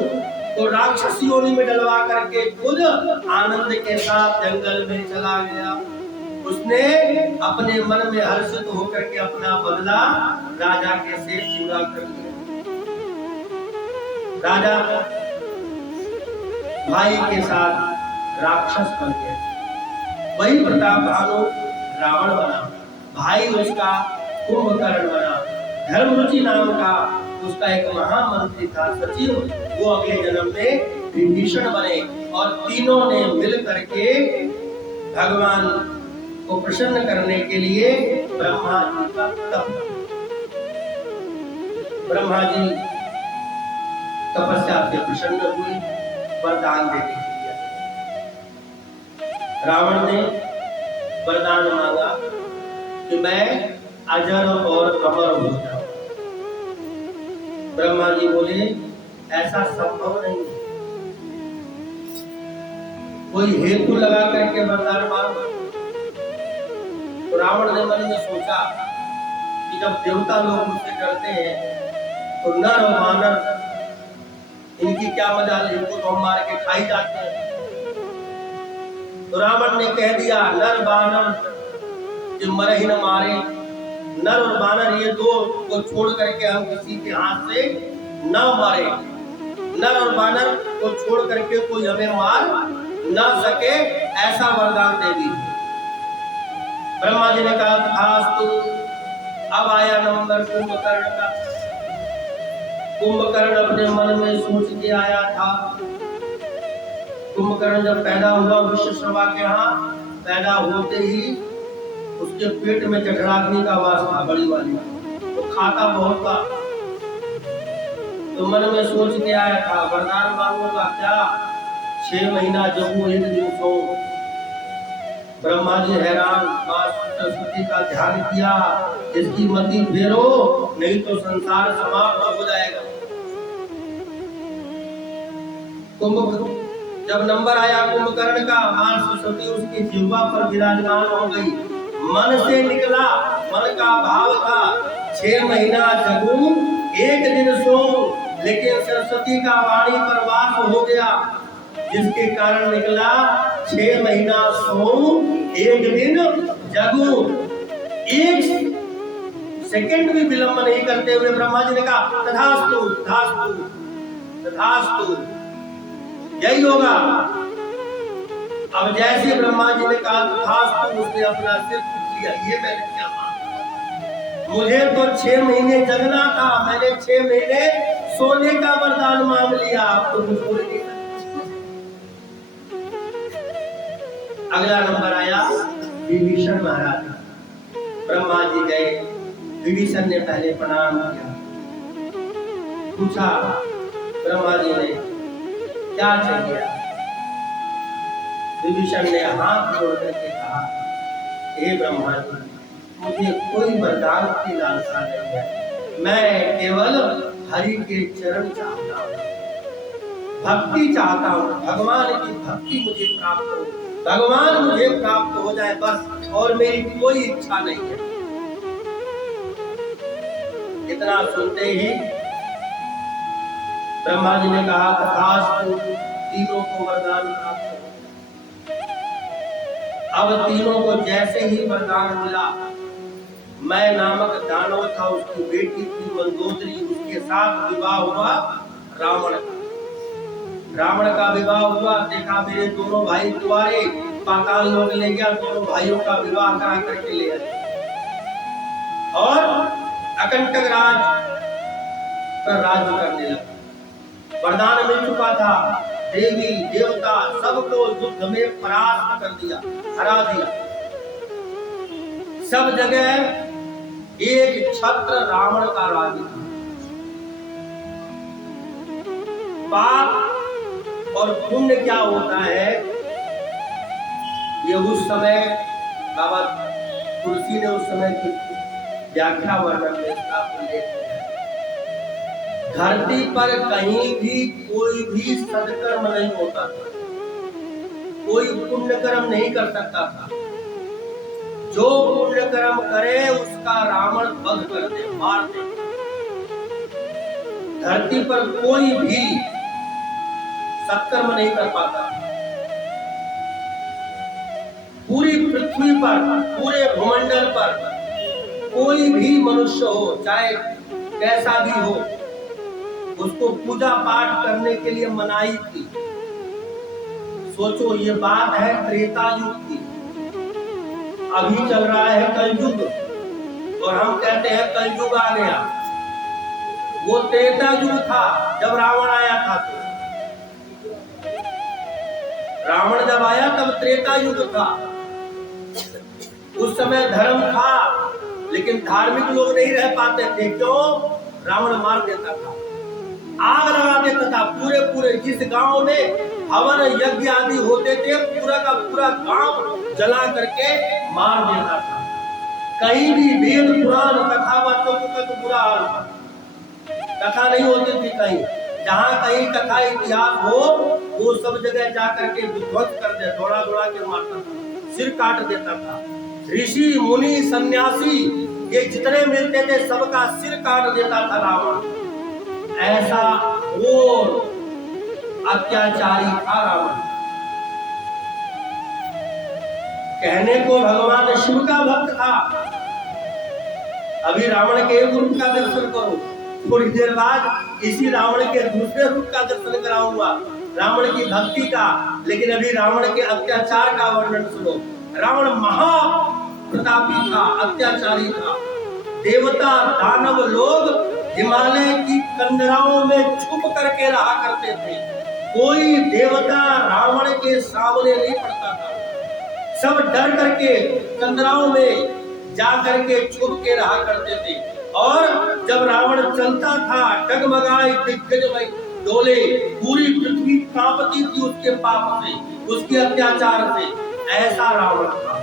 को राक्षसी योनि में डलवा करके खुद आनंद के साथ जंगल में चला गया। उसने अपने मन में हर्षित होकर के अपना बदला राजा के से पूरा कर लिया। राजा भाई के साथ राक्षस बन गया। वही प्रताप भानु रावण बना, भाई उसका कुंभकर्ण बना, धर्मरुचि नाम का उसका एक महामंत्री था सचिव, वो अगले जन्म में विभीषण बने और तीनों ने मिल करके भगवान को प्रसन्न करने के लिए ब्रह्मा जी का तप, ब्रह्मा जी तपस्या से प्रसन्न हुए, वरदान देने के लिए। रावण ने वरदान मांगा कि मैं अजर और अमर हो जाऊं। ब्रह्मा जी बोले, ऐसा संभव नहीं, कोई हेतु लगा करके वरदान मांगो। तो रावण ने मन में सोचा कि जब देवता लोग मुझसे डरते हैं तो नर और वानर, इनकी क्या मजाल, इनको तो हम मार के खाई जाते हैं। तो रावण ने कह दिया, नर वानर जो मर ही न मारे, नर और वानर ये दो को छोड़ करके हम किसी के हाथ से न मारे, नर और वानर को छोड़ करके कोई हमें मार न सके, ऐसा वरदान दे दी। ब्रह्मा जी ने कहा, अस्तु। अब आया नंबर कुंभकर्ण का। कुंभकर्ण अपने मन में सोच के आया था। कुंभकर्ण जब पैदा हुआ विश्वश्रवा के यहाँ, पैदा होते ही उसके पेट में जठराग्नि का वास था, बड़ी वाली, वो खाता बहुत था। तो मन में सोच के आया था, वरदान मांगूंगा क्या, 6 महीना जब वो 1 दिन सो। ब्रह्मा जी हैरान, मां सरस्वती का ध्यान किया, इसकी मति फेरो, नहीं तो संसार समाप्त हो जाएगा। जब नंबर आया कुंभकर्ण का, मां सरस्वती उसकी जिह्वा पर विराजमान हो गई। मन से निकला, मन का भाव था 6 महीना जगूं 1 दिन सो, लेकिन सरस्वती का वाणी पर वास हो गया, जिसके कारण निकला 6 महीना सो 1 दिन जगूं। 1 सेकंड भी विलंब नहीं करते हुए ब्रह्मा जी ने कहा, तथास्तु तथास्तु तथास्तु, यही होगा। अब जैसे ब्रह्मा जी ने कहा तथास्तु, उसने अपना सिर पूछ लिया, ये मैंने क्या मांगा, मुझे तो 6 महीने जगना था, मैंने 6 महीने सोने का वरदान मांग लिया, आप तो मुझको नहीं। अगला नंबर आया विभीषण महाराज। ब्रह्मा जी गए, विभीषण ने पहले प्रणाम किया, पूछा ब्रह्मा जी ने क्या चाहिए। विभीषण ने हाथ जोड़ करके कहा, हे ब्रह्मा जी, मुझे कोई वरदान की लालसा नहीं है, मैं केवल हरि के चरण चाहता हूँ, भक्ति चाहता हूँ, भगवान की भक्ति मुझे प्राप्त हो, भगवान मुझे प्राप्त हो जाए बस, और मेरी कोई इच्छा नहीं है। इतना सुनते ही ब्रह्मा जी ने कहा, तथास्तु, तीनों को वरदान प्राप्त हो। अब तीनों को जैसे ही वरदान मिला, मैं नामक दानव था, उसकी बेटी थी मंदोदरी, उसके साथ विवाह हुआ रावण का। रावण का विवाह हुआ, देखा मेरे दोनों भाई कुंवारे, पाताल लोग ले गया, दोनों भाइयों का विवाह करा करके ले आए और अकंटक राज पर राज्य करने लगा। वरदान मिल चुका था, देवी देवता सबको युद्ध में परास्त कर दिया, हरा दिया। सब जगह एक छत्र रावण का राज था। पाप और पुण्य क्या होता है, ये उस समय बाबा तुलसी ने उस समय की व्याख्या वर्णन में इसका उल्लेख किया। धरती पर कहीं भी कोई भी सदकर्म नहीं होता था, कोई पुण्य कर्म नहीं कर सकता था। जो पुण्य कर्म करे उसका रावण वध कर दे, मार दे। धरती पर कोई भी सत्कर्म नहीं कर पाता। पूरी पृथ्वी पर, पूरे भूमंडल पर कोई भी मनुष्य हो, चाहे कैसा भी हो, उसको पूजा पाठ करने के लिए मनाही थी। सोचो, ये बात है त्रेता युग की। अभी चल रहा है कलयुग और हम कहते हैं कलयुग आ गया। वो त्रेता युग था जब रावण आया था। तो रावण जब आया तब त्रेता युग था। उस समय धर्म था, लेकिन धार्मिक लोग नहीं रह पाते थे। क्यों? रावण मार देता था, आग लगा देता था। पूरे पूरे जिस गांव में हवन यज्ञ आदि होते थे, पूरा का पूरा गांव जला करके मार देता था। कहीं भी वेद पुराण कथा बातों का तो बुरा हाल था। कथा नहीं होती थी कहीं। जहाँ कहीं कथा इतिहास हो, वो सब जगह जा करके विध्वंस कर दे, दौड़ा दौड़ा के मारता था, सिर काट देता था। ऋषि मुनि सन्यासी ये जितने मिलते थे सबका सिर काट देता था रावण। ऐसा घोर अत्याचारी था रावण। कहने को भगवान शिव का भक्त था। अभी रावण के एक रूप का दर्शन करो, थोड़ी देर बाद इसी रावण के दूसरे रूप का दर्शन कराऊंगा, रावण की भक्ति का। लेकिन अभी रावण के अत्याचार का वर्णन सुनो। रावण महा प्रतापी था, अत्याचारी था। देवता दानव लोग हिमालय की कंदराओं में छुप करके रहा करते थे। कोई देवता रावण के सामने नहीं पड़ता था। सब डर करके कंदराओं में जा करके छुप के रहा करते थे। और जब रावण चलता था, डगमगाए दिग्गजमय डोले, पूरी पृथ्वी कांपती थी उसके पाप से, उसके अत्याचार से। ऐसा रावण था,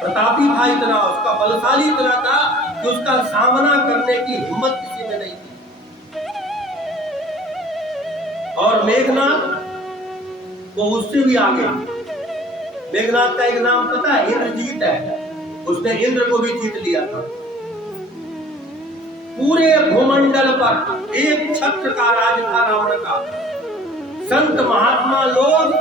प्रतापी था इतना, उसका बलशाली इतना था कि उसका सामना करने की हिम्मत किसी में नहीं थी। और मेघनाथ वो उससे भी आगे। मेघनाथ का एक नाम पता है? इंद्रजीत है। उसने इंद्र को भी जीत लिया था। पूरे भूमंडल पर एक छत्र का राज था रावण का। संत महात्मा लोग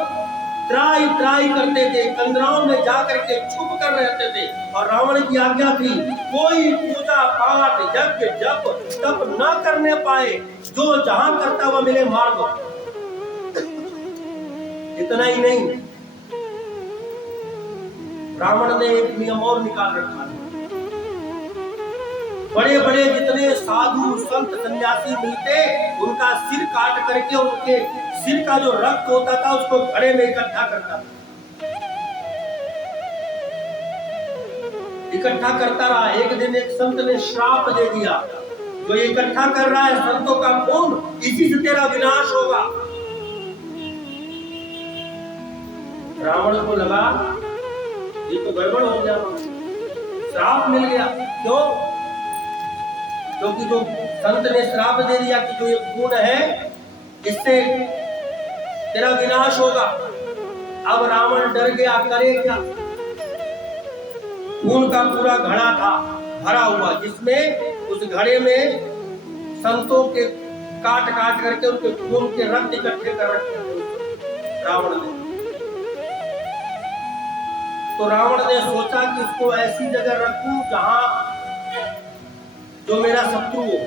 त्राई त्राई करते थे, कंदराओं में जाकर के छुप कर रहते थे। और रावण की आज्ञा थी, कोई पूजा पाठ यज्ञ जप तप न करने पाए, जो जहां करता हुआ मिले मार दो। इतना ही नहीं, रावण ने एक नियम और निकाल रखा है। बड़े बड़े जितने साधु संत सन्यासी मिलते, उनका सिर काट करके उनके सिर का जो रक्त होता था उसको घड़े में इकट्ठा करता था। इकट्ठा करता रहा। एक दिन एक संत ने श्राप दे दिया, जो इकट्ठा कर रहा है संतों का खून, इसी से तेरा विनाश होगा। रावण को लगा ये तो गड़बड़ हो गया, श्राप मिल गया। क्यों? क्योंकि जो संत ने श्राप दे दिया कि जो ये खून है इससे तेरा विनाश होगा। अब रावण डर गया, करे क्या? खून का पूरा घड़ा था भरा हुआ, जिसमें उस घड़े में संतों के काट काट करके उनके खून के रक्त इकट्ठे कर रखे थे रावण ने। तो रावण ने सोचा कि इसको ऐसी जगह रखूं जहां जो मेरा शत्रु हो।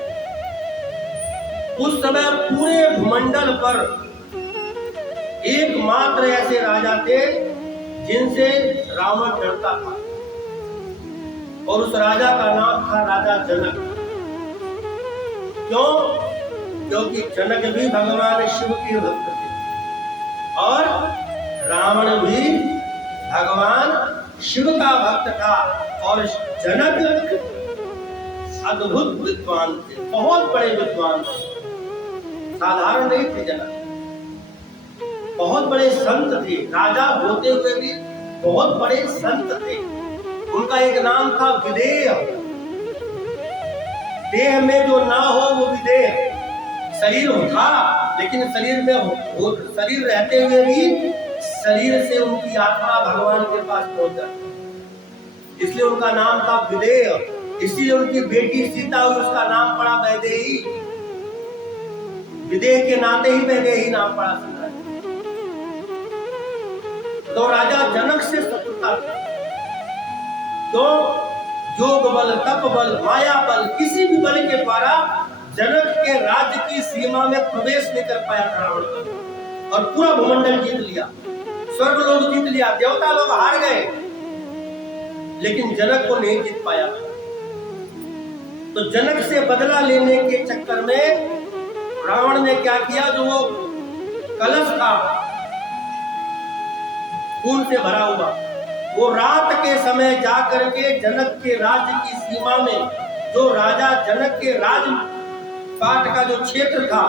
उस समय पूरे भूमंडल पर एकमात्र ऐसे राजा थे जिनसे रावण डरता था, और उस राजा का नाम था राजा जनक। क्यों? क्योंकि जनक भी भगवान शिव के भक्त थे और रावण भी भगवान शिव का भक्त था। और जनक अद्भुत विद्वान थे, बहुत बड़े विद्वान थे, साधारण नहीं थे जनक, बहुत बड़े संत थे। राजा होते हुए भी बहुत बड़े संत थे। उनका एक नाम था विदेह। देह में जो ना हो वो विदेह। शरीर था लेकिन शरीर रहते हुए भी शरीर से उनकी आत्मा भगवान के पास पहुंच जाती, इसलिए उनका नाम था विदेह। इसलिए उनकी बेटी सीता हुई, उसका नाम पड़ा वैदेही। विदेह के नाते ही वैदेही नाम पड़ा सीता। तो राजा जनक से शत्रुता थी, तो योग बल, तप बल, माया बल, किसी भी बल के द्वारा जनक के राज्य की सीमा में प्रवेश नहीं कर पाया था रावण, और पूरा भूमंडल जीत लिया, स्वर्ग लोग जीत लिया, देवता लोग हार गए, लेकिन जनक को नहीं जीत पाया। तो जनक से बदला लेने के चक्कर में रावण ने क्या किया, जो वो कलश था खून से भरा हुआ, वो रात के समय जाकर के जनक के राज्य की सीमा में, जो राजा जनक के राजपाट का जो क्षेत्र था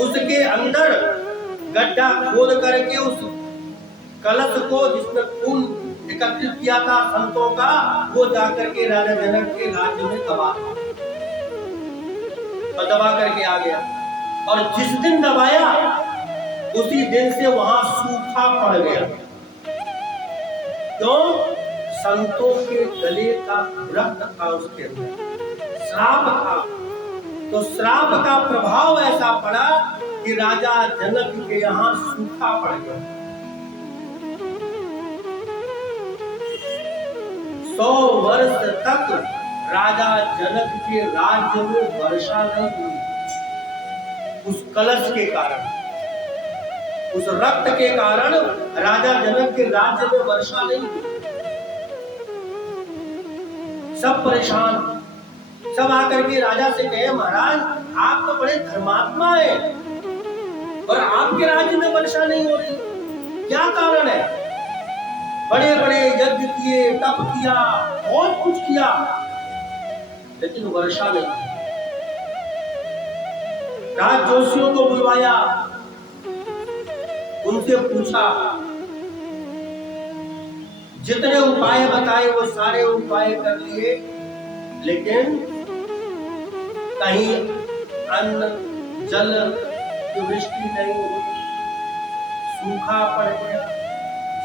उसके अंदर गड्ढा खोद करके उस कलश को जिसमें खून एकत्रित किया था संतों का, वो जाकर के राजा जनक के राज्य में दबा करके आ गया। और जिस दिन दबाया उसी दिन से वहां सूखा पड़ गया। क्यों? संतों के गले का रक्त था उसके अंदर, श्राप था। तो श्राप का प्रभाव ऐसा पड़ा कि राजा जनक के यहाँ सूखा पड़ गया। 100 वर्ष तक राजा जनक के राज्य में वर्षा नहीं हुई, उस कलश के कारण, उस रक्त के कारण राजा जनक के राज्य में वर्षा नहीं हुई। सब परेशान, सब आकर के राजा से कहे, महाराज आप तो बड़े धर्मात्मा हैं और आपके राज्य में वर्षा नहीं हो रही, क्या कारण है? बड़े बड़े यज्ञ किए, तप किया, बहुत कुछ किया, लेकिन वर्षा नहीं। राज जोशियों को बुलवाया, उनसे पूछा, जितने उपाय बताए वो सारे उपाय कर लिए, लेकिन कहीं अन्न जल की वृष्टि नहीं हुई, सूखा पड़ गया,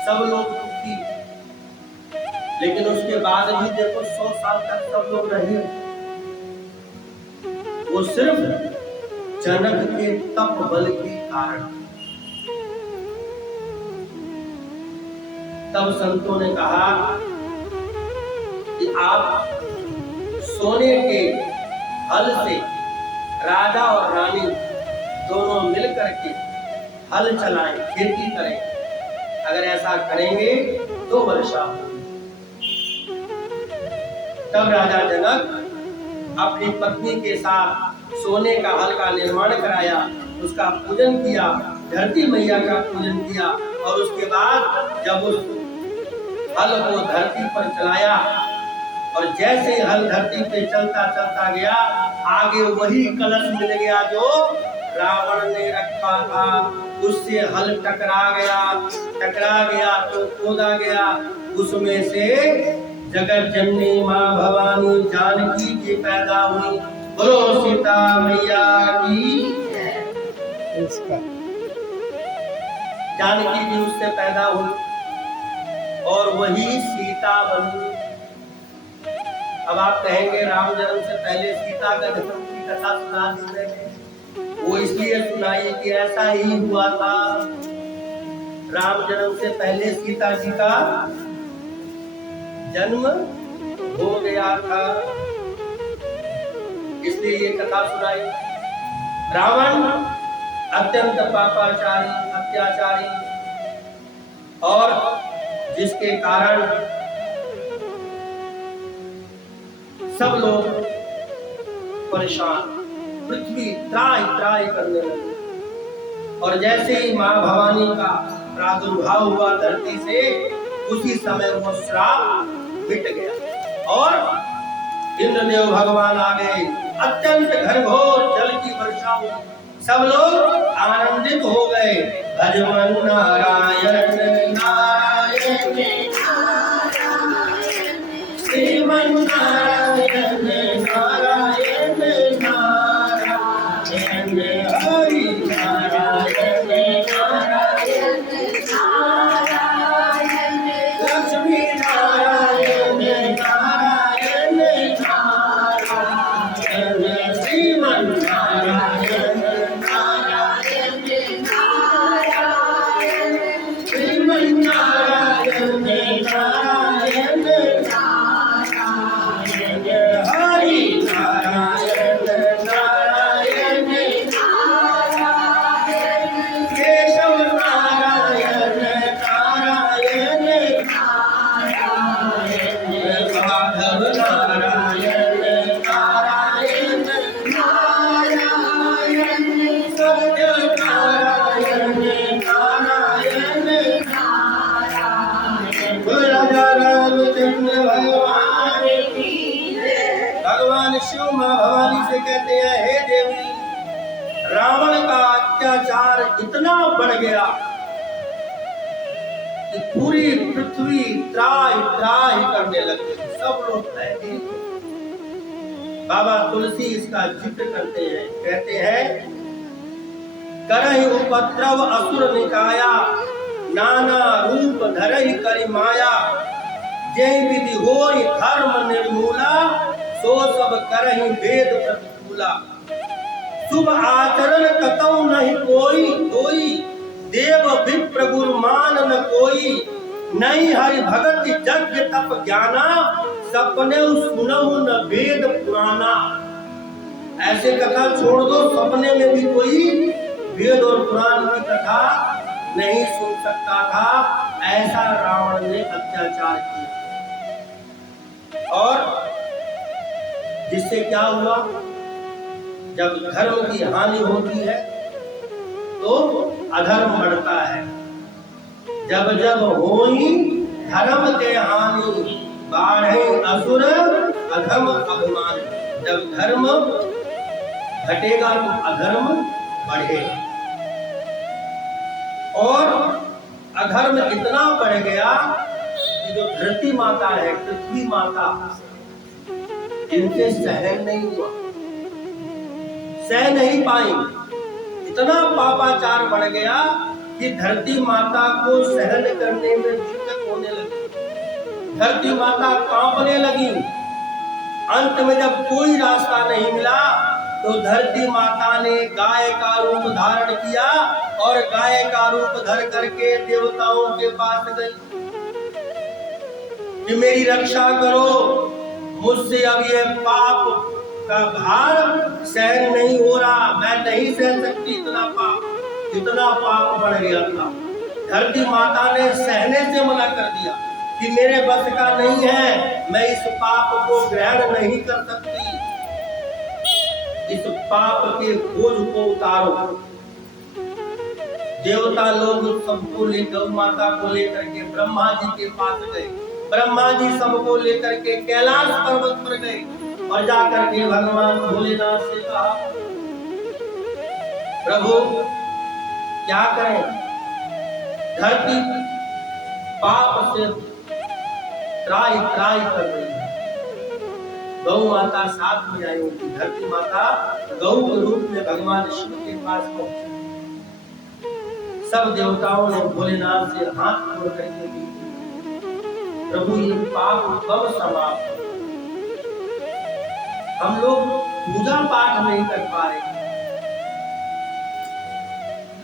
सब लोग दुखी। लेकिन उसके बाद भी देखो 100 साल तक सब लोग रहे, वो सिर्फ जनक के तप बल के कारण। तब संतों ने कहा कि आप सोने के हल से राजा और रानी दोनों मिलकर के हल चलाएं, खेती करें। अगर ऐसा करेंगे तो वर्षा होगी। तब राजा जनक अपनी पत्नी के साथ सोने का हल का निर्माण कराया, उसका पूजन किया, धरती मैया का पूजन किया, और उसके बाद जब उस हल को धरती पर चलाया, और जैसे हल धरती पे चलता चलता गया, आगे वही कलश मिल गया जो रावण ने रखा था, उससे हल टकरा गया तो खोदा गया, उसमें से जगत जननी माँ भवानी जानकी जी पैदा हुई। बोलो सीता मैया की। जानकी जी उससे पैदा हुई और वही सीता बनी। अब आप कहेंगे राम जन्म से पहले सीता का जन्म की कथा सुना दीजिए। वो इसलिए सुनाई कि ऐसा ही हुआ था, राम जन्म से पहले सीता जी का जन्म हो गया था, इसलिए ये कथा सुनाई। रावण अत्यंत पापाचारी, अत्याचारी, और जिसके कारण सब लोग परेशान, पृथ्वी त्राहि त्राहि करने लगी। और जैसे ही माँ भवानी का प्रादुर्भाव हुआ धरती से, उसी समय वो श्राप मिट गया और इंद्रदेव भगवान आ गए। अत्यंत घनघोर जल की वर्षा हुई, सब लोग आनंदित हो गए। भजमन नारायण नारायण श्रीमन नारायण नारायण नारायण हरि नारायण नारायण लक्ष्मी नारायण नारायण नारायण श्रीमन नारायण नारायण श्रीमन नारायण नारायण हरि नारायण नारायण केशव नारायण नारायण माधव नारायण नारायण सत्य नारायण नारायण राजा रामचंद्र भगवान भगवान शिव मां भवानी से कहते हैं, हे देवी, रावण का अत्याचार इतना बढ़ गया कि पूरी पृथ्वी त्राहि त्राहि करने लगी, सब लोग भयभीत। बाबा तुलसी इसका जिक्र करते हैं, कहते हैं, करहि उपद्रव असुर निकाया, नाना रूप धरहि करि माया, जय विधि होई धर्म निर्मूला, सो सब करहि वेद प्रतिकूला। शुभ आचरण कतौ नहीं कोई कोई, देव विप्र गुरु मान न कोई, नहीं हरि भगत यज्ञ तप ज्ञाना, सपने सुनहु न वेद पुराना। ऐसे कथा छोड़ दो, सपने में भी कोई वेद और पुराण की कथा नहीं सुन सकता था। ऐसा रावण ने अत्याचार किया। और जिससे क्या हुआ, जब धर्म की हानि होती है तो अधर्म बढ़ता है। जब जब होई धर्म के हानि, बाढ़े असुर अधर्म अभिमान। जब धर्म घटेगा तो अधर्म बढ़ेगा। और अधर्म इतना बढ़ गया कि जो धरती माता है, पृथ्वी माता, इनके सहन नहीं हुआ, सह नहीं पाई। इतना पापाचार बढ़ गया कि धरती माता को सहन करने में दिक्कत होने लगी, धरती माता कांपने लगी। अंत में जब कोई रास्ता नहीं मिला तो धरती माता ने गाय का रूप धारण किया और गाय का रूप धर करके देवताओं के पास गई कि मेरी रक्षा करो, मुझसे अब ये पाप का भार सहन नहीं हो रहा, मैं नहीं सह सकती इतना पाप बढ़ गया था। धरती माता ने सहने से मना कर दिया कि मेरे बस का नहीं है, मैं इस पाप को ग्रहण नहीं कर सकती, इस पाप के बोझ को उतारो। देवता लोग सबको लेकर, माता को लेकर के ब्रह्मा जी के पास गए। ब्रह्मा जी सबको लेकर के कैलाश पर्वत पर गए और जाकर के भगवान भोलेनाथ से कहा, प्रभु क्या करें, धरती पाप से त्राहि त्राहि कर रही है। गौ माता साथ में आई होगी। धरती माता गौ के रूप में भगवान शिव के पास पहुंची। सब देवताओं ने भोलेनाथ से हाथ जोड़ करके दी, प्रभु ये पाप कब समाप्त? हम लोग पूजा पाठ नहीं कर पा रहे,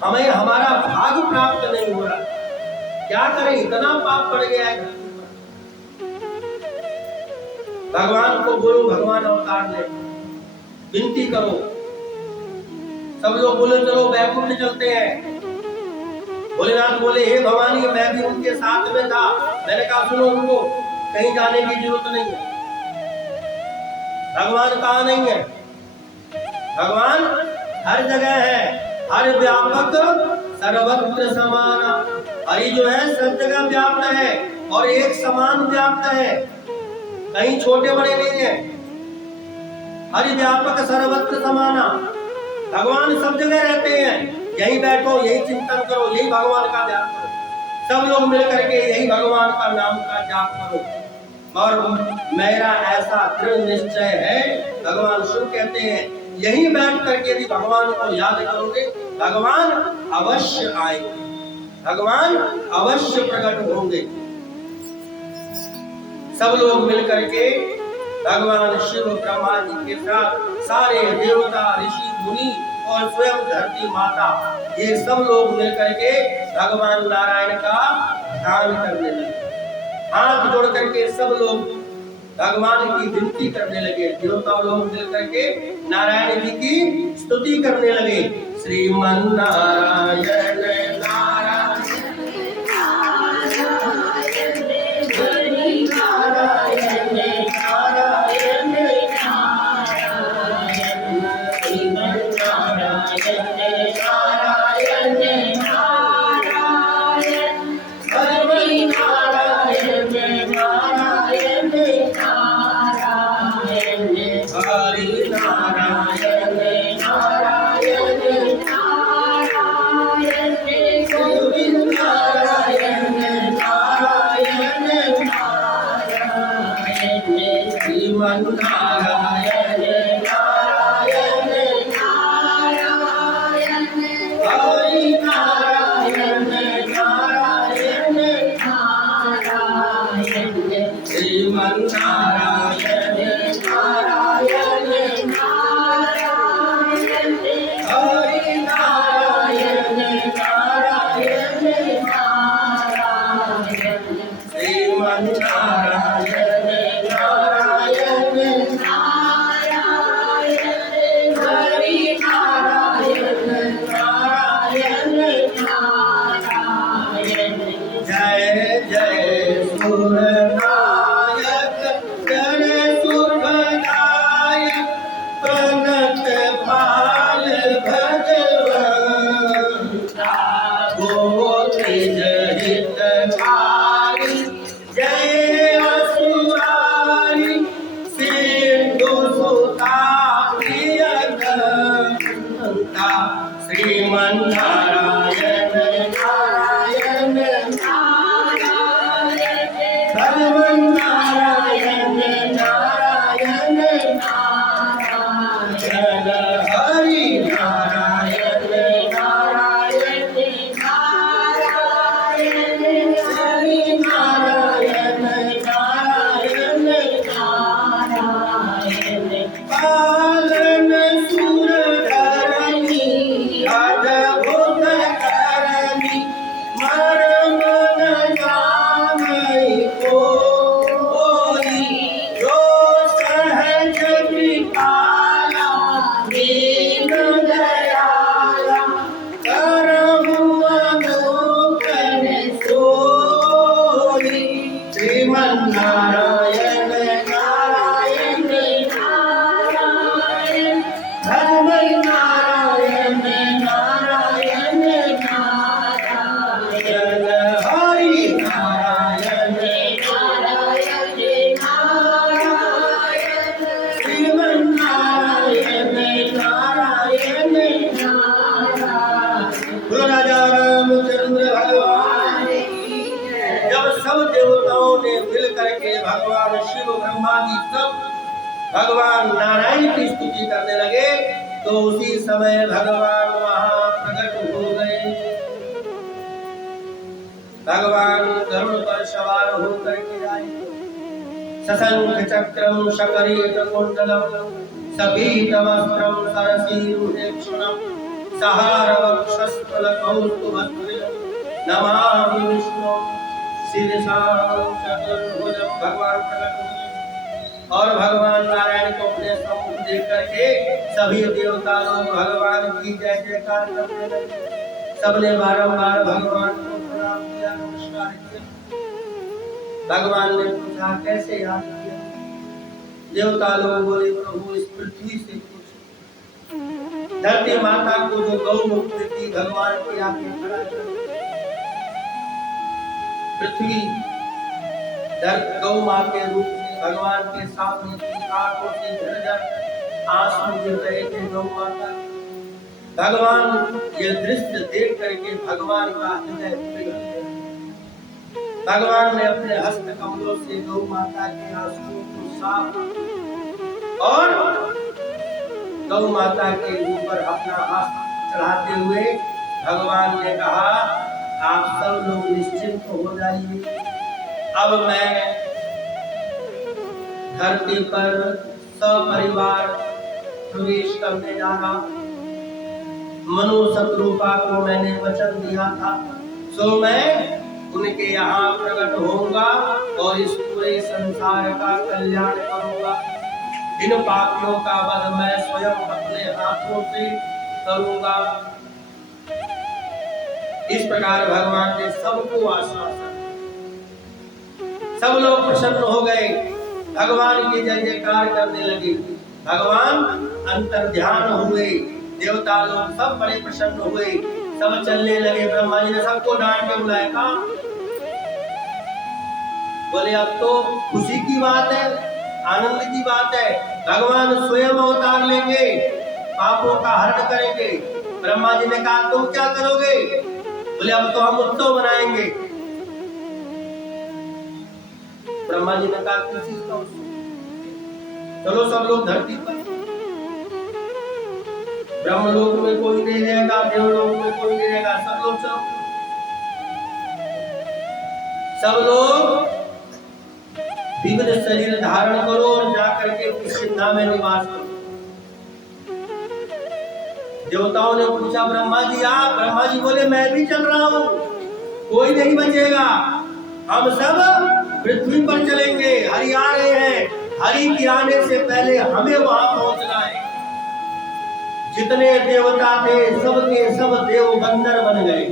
हमें हमारा भाग प्राप्त नहीं हो रहा, क्या करें, इतना पाप बढ़ गया है। भगवान को बोलो, भगवान अवतार ले, विनती करो। सब लोग बोले चलो बैकुंठ चलते हैं। भोलेनाथ बोले, हे भवानी, मैं भी उनके साथ में था। मैंने कहा सुनो, उनको कहीं जाने की जरूरत नहीं है। भगवान कहा नहीं है, भगवान हर जगह है, हर व्यापक सर्वत्र समान। हरि जो है सब जगह व्याप्त है और एक समान व्याप्त है, कहीं छोटे बड़े नहीं है। हरि व्यापक सर्वत्र समाना, भगवान सब जगह रहते हैं। यही बैठो, यही चिंतन करो, यही भगवान का ध्यान करो, सब लोग मिल करके यही भगवान का नाम का जाप करो। और मेरा ऐसा दृढ़ निश्चय है, भगवान शिव कहते हैं, यही बैठ करके यदि भगवान को याद करोगे, भगवान अवश्य आएंगे, भगवान अवश्य प्रकट होंगे। सब लोग मिल करके भगवान शिव ब्रह्मा जी के साथ सारे देवता ऋषि मुनि और स्वयं धरती माता, ये सब लोग मिल करके भगवान नारायण का ध्यान करने लगे। हाथ जोड़ करके सब लोग भगवान की विनती करने लगे। देवता लोग मिल करके नारायण जी की स्तुति करने लगे। श्रीमन नारायण नारायण भगवान नारायण की स्तुति करने लगे, तो उसी समय भगवान वहां प्रकट हो गए। भगवान गरुड़ पर सवार होकर के आए। सशंख चक्रम शकरीत कुंडलम सबीतवस्त्रम सरसीरुहेक्षणम सहारवक्षस्थल कौस्तुभद्रम नमामि विष्णु शीर्षा चतुर्भुजम। भगवान प्रकट हुए और भगवान नारायण को अपने सम्मुख देख करके सभी देवता लोग भगवान की जय जयकार करने लगे। सबने बारंबार भगवान को प्रणाम किया, नमस्कार किया। भगवान ने पूछा कैसे याद किया? देवता लोग बोले प्रभु इस पृथ्वी से पूछो, धरती माता को जो गौ मुक्ति भगवान के आगे खड़ा कर, पृथ्वी गौ माँ के रूप में भगवान के सामने की आंखों से झरझर आंसू गिर रहे थे गौ माता। भगवान ये दृश्य देख करके भगवान का हृदय पिघल गया। भगवान ने अपने हस्त कमलों से गौ माता के आंसुओं को साफ और गौ माता के ऊपर अपना हाथ चढ़ाते हुए भगवान ने कहा, आप सब लोग निश्चिंत हो जाइए, अब मैं धरती पर सपरिवार प्रवेश करने जा रहा। मनु शत्रुपा को मैंने वचन दिया था, सो मैं उनके यहाँ प्रकट होऊंगा और इस पूरे संसार का कल्याण करूंगा। इन पापियों का वध मैं स्वयं अपने हाथों से करूंगा। इस प्रकार भगवान ने सबको आश्वासन, सब लोग प्रसन्न हो गए, भगवान की जय जयकार करने लगे। भगवान अंतर ध्यान हुए, देवता लोग सब बड़े प्रसन्न हुए, सब चलने लगे। ब्रह्मा जी ने सबको डांट के बुलाया, कहा बोले अब तो खुशी की बात है, आनंद की बात है, भगवान स्वयं अवतार लेंगे, पापों का हरण करेंगे। ब्रह्मा जी ने कहा तुम क्या करोगे? बोले अब तो हम उत्सव मनाएंगे। ब्रह्मा जी ने कहा किस चीज का उत्सव? चलो सब लोग धरती पर, ब्रह्मलोक में कोई नहीं रहेगा, देवलोक में कोई नहीं रहेगा, सब लोग विविध शरीर धारण करो और जाकर के किष्किंधा में निवास करो। देवताओं ने पूछा ब्रह्मा जी आप? ब्रह्मा जी बोले मैं भी चल रहा हूँ, कोई नहीं बचेगा, हम सब पृथ्वी पर चलेंगे। हरि आ रहे हैं, हरि के आने से पहले हमें वहां पहुंचना है। जितने देवता थे सब के सब देव बंदर बन गए,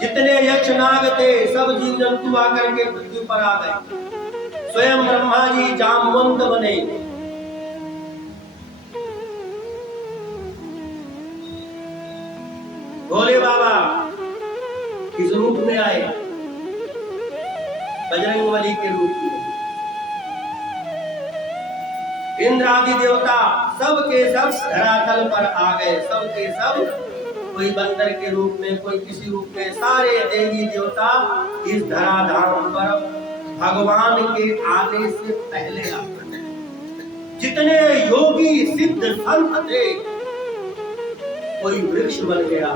जितने यक्ष नाग थे सब जीव जंतु आकर के पृथ्वी पर आ गए। स्वयं ब्रह्मा जी जामवंत बने। भोले बाबा किस रूप में आए? बजरंगबली के रूप में। इंद्र आदि देवता सब के सब धरातल पर आ गए, सब के सब, कोई बंदर के रूप में, कोई किसी रूप में, सारे देवी देवता इस धराधाम पर भगवान के आने से पहले आ गए। जितने योगी सिद्ध संत थे, कोई वृक्ष बन गया,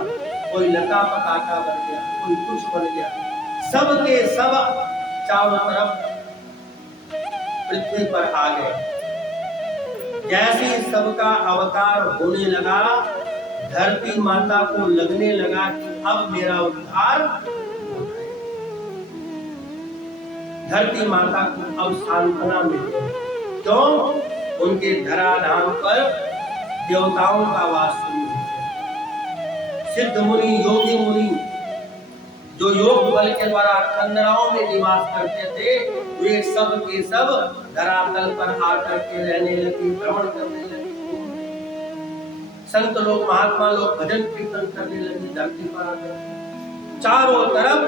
कोई लता पताका बन गया, कोई कुछ बन गया, सब के सब चारों तरफ पृथ्वी पर आ गए। जैसे सबका अवतार होने लगा, धरती माता को लगने लगा कि अब मेरा उद्धार होना है। धरती माता को अब सांत्वना मिल गई। क्यों? उनके धराधाम पर देवताओं का वास शुरू हो गया। सिद्ध मुनि, योगी मुनि, जो योग बल के द्वारा कंदराओं में निवास करते थे, वे सब के सब धरातल पर आकर के रहने लगे, भ्रमण करने लगे। संत लोग, महात्मा लोग भजन कीर्तन करने लगे धरती पर आकर। चारों तरफ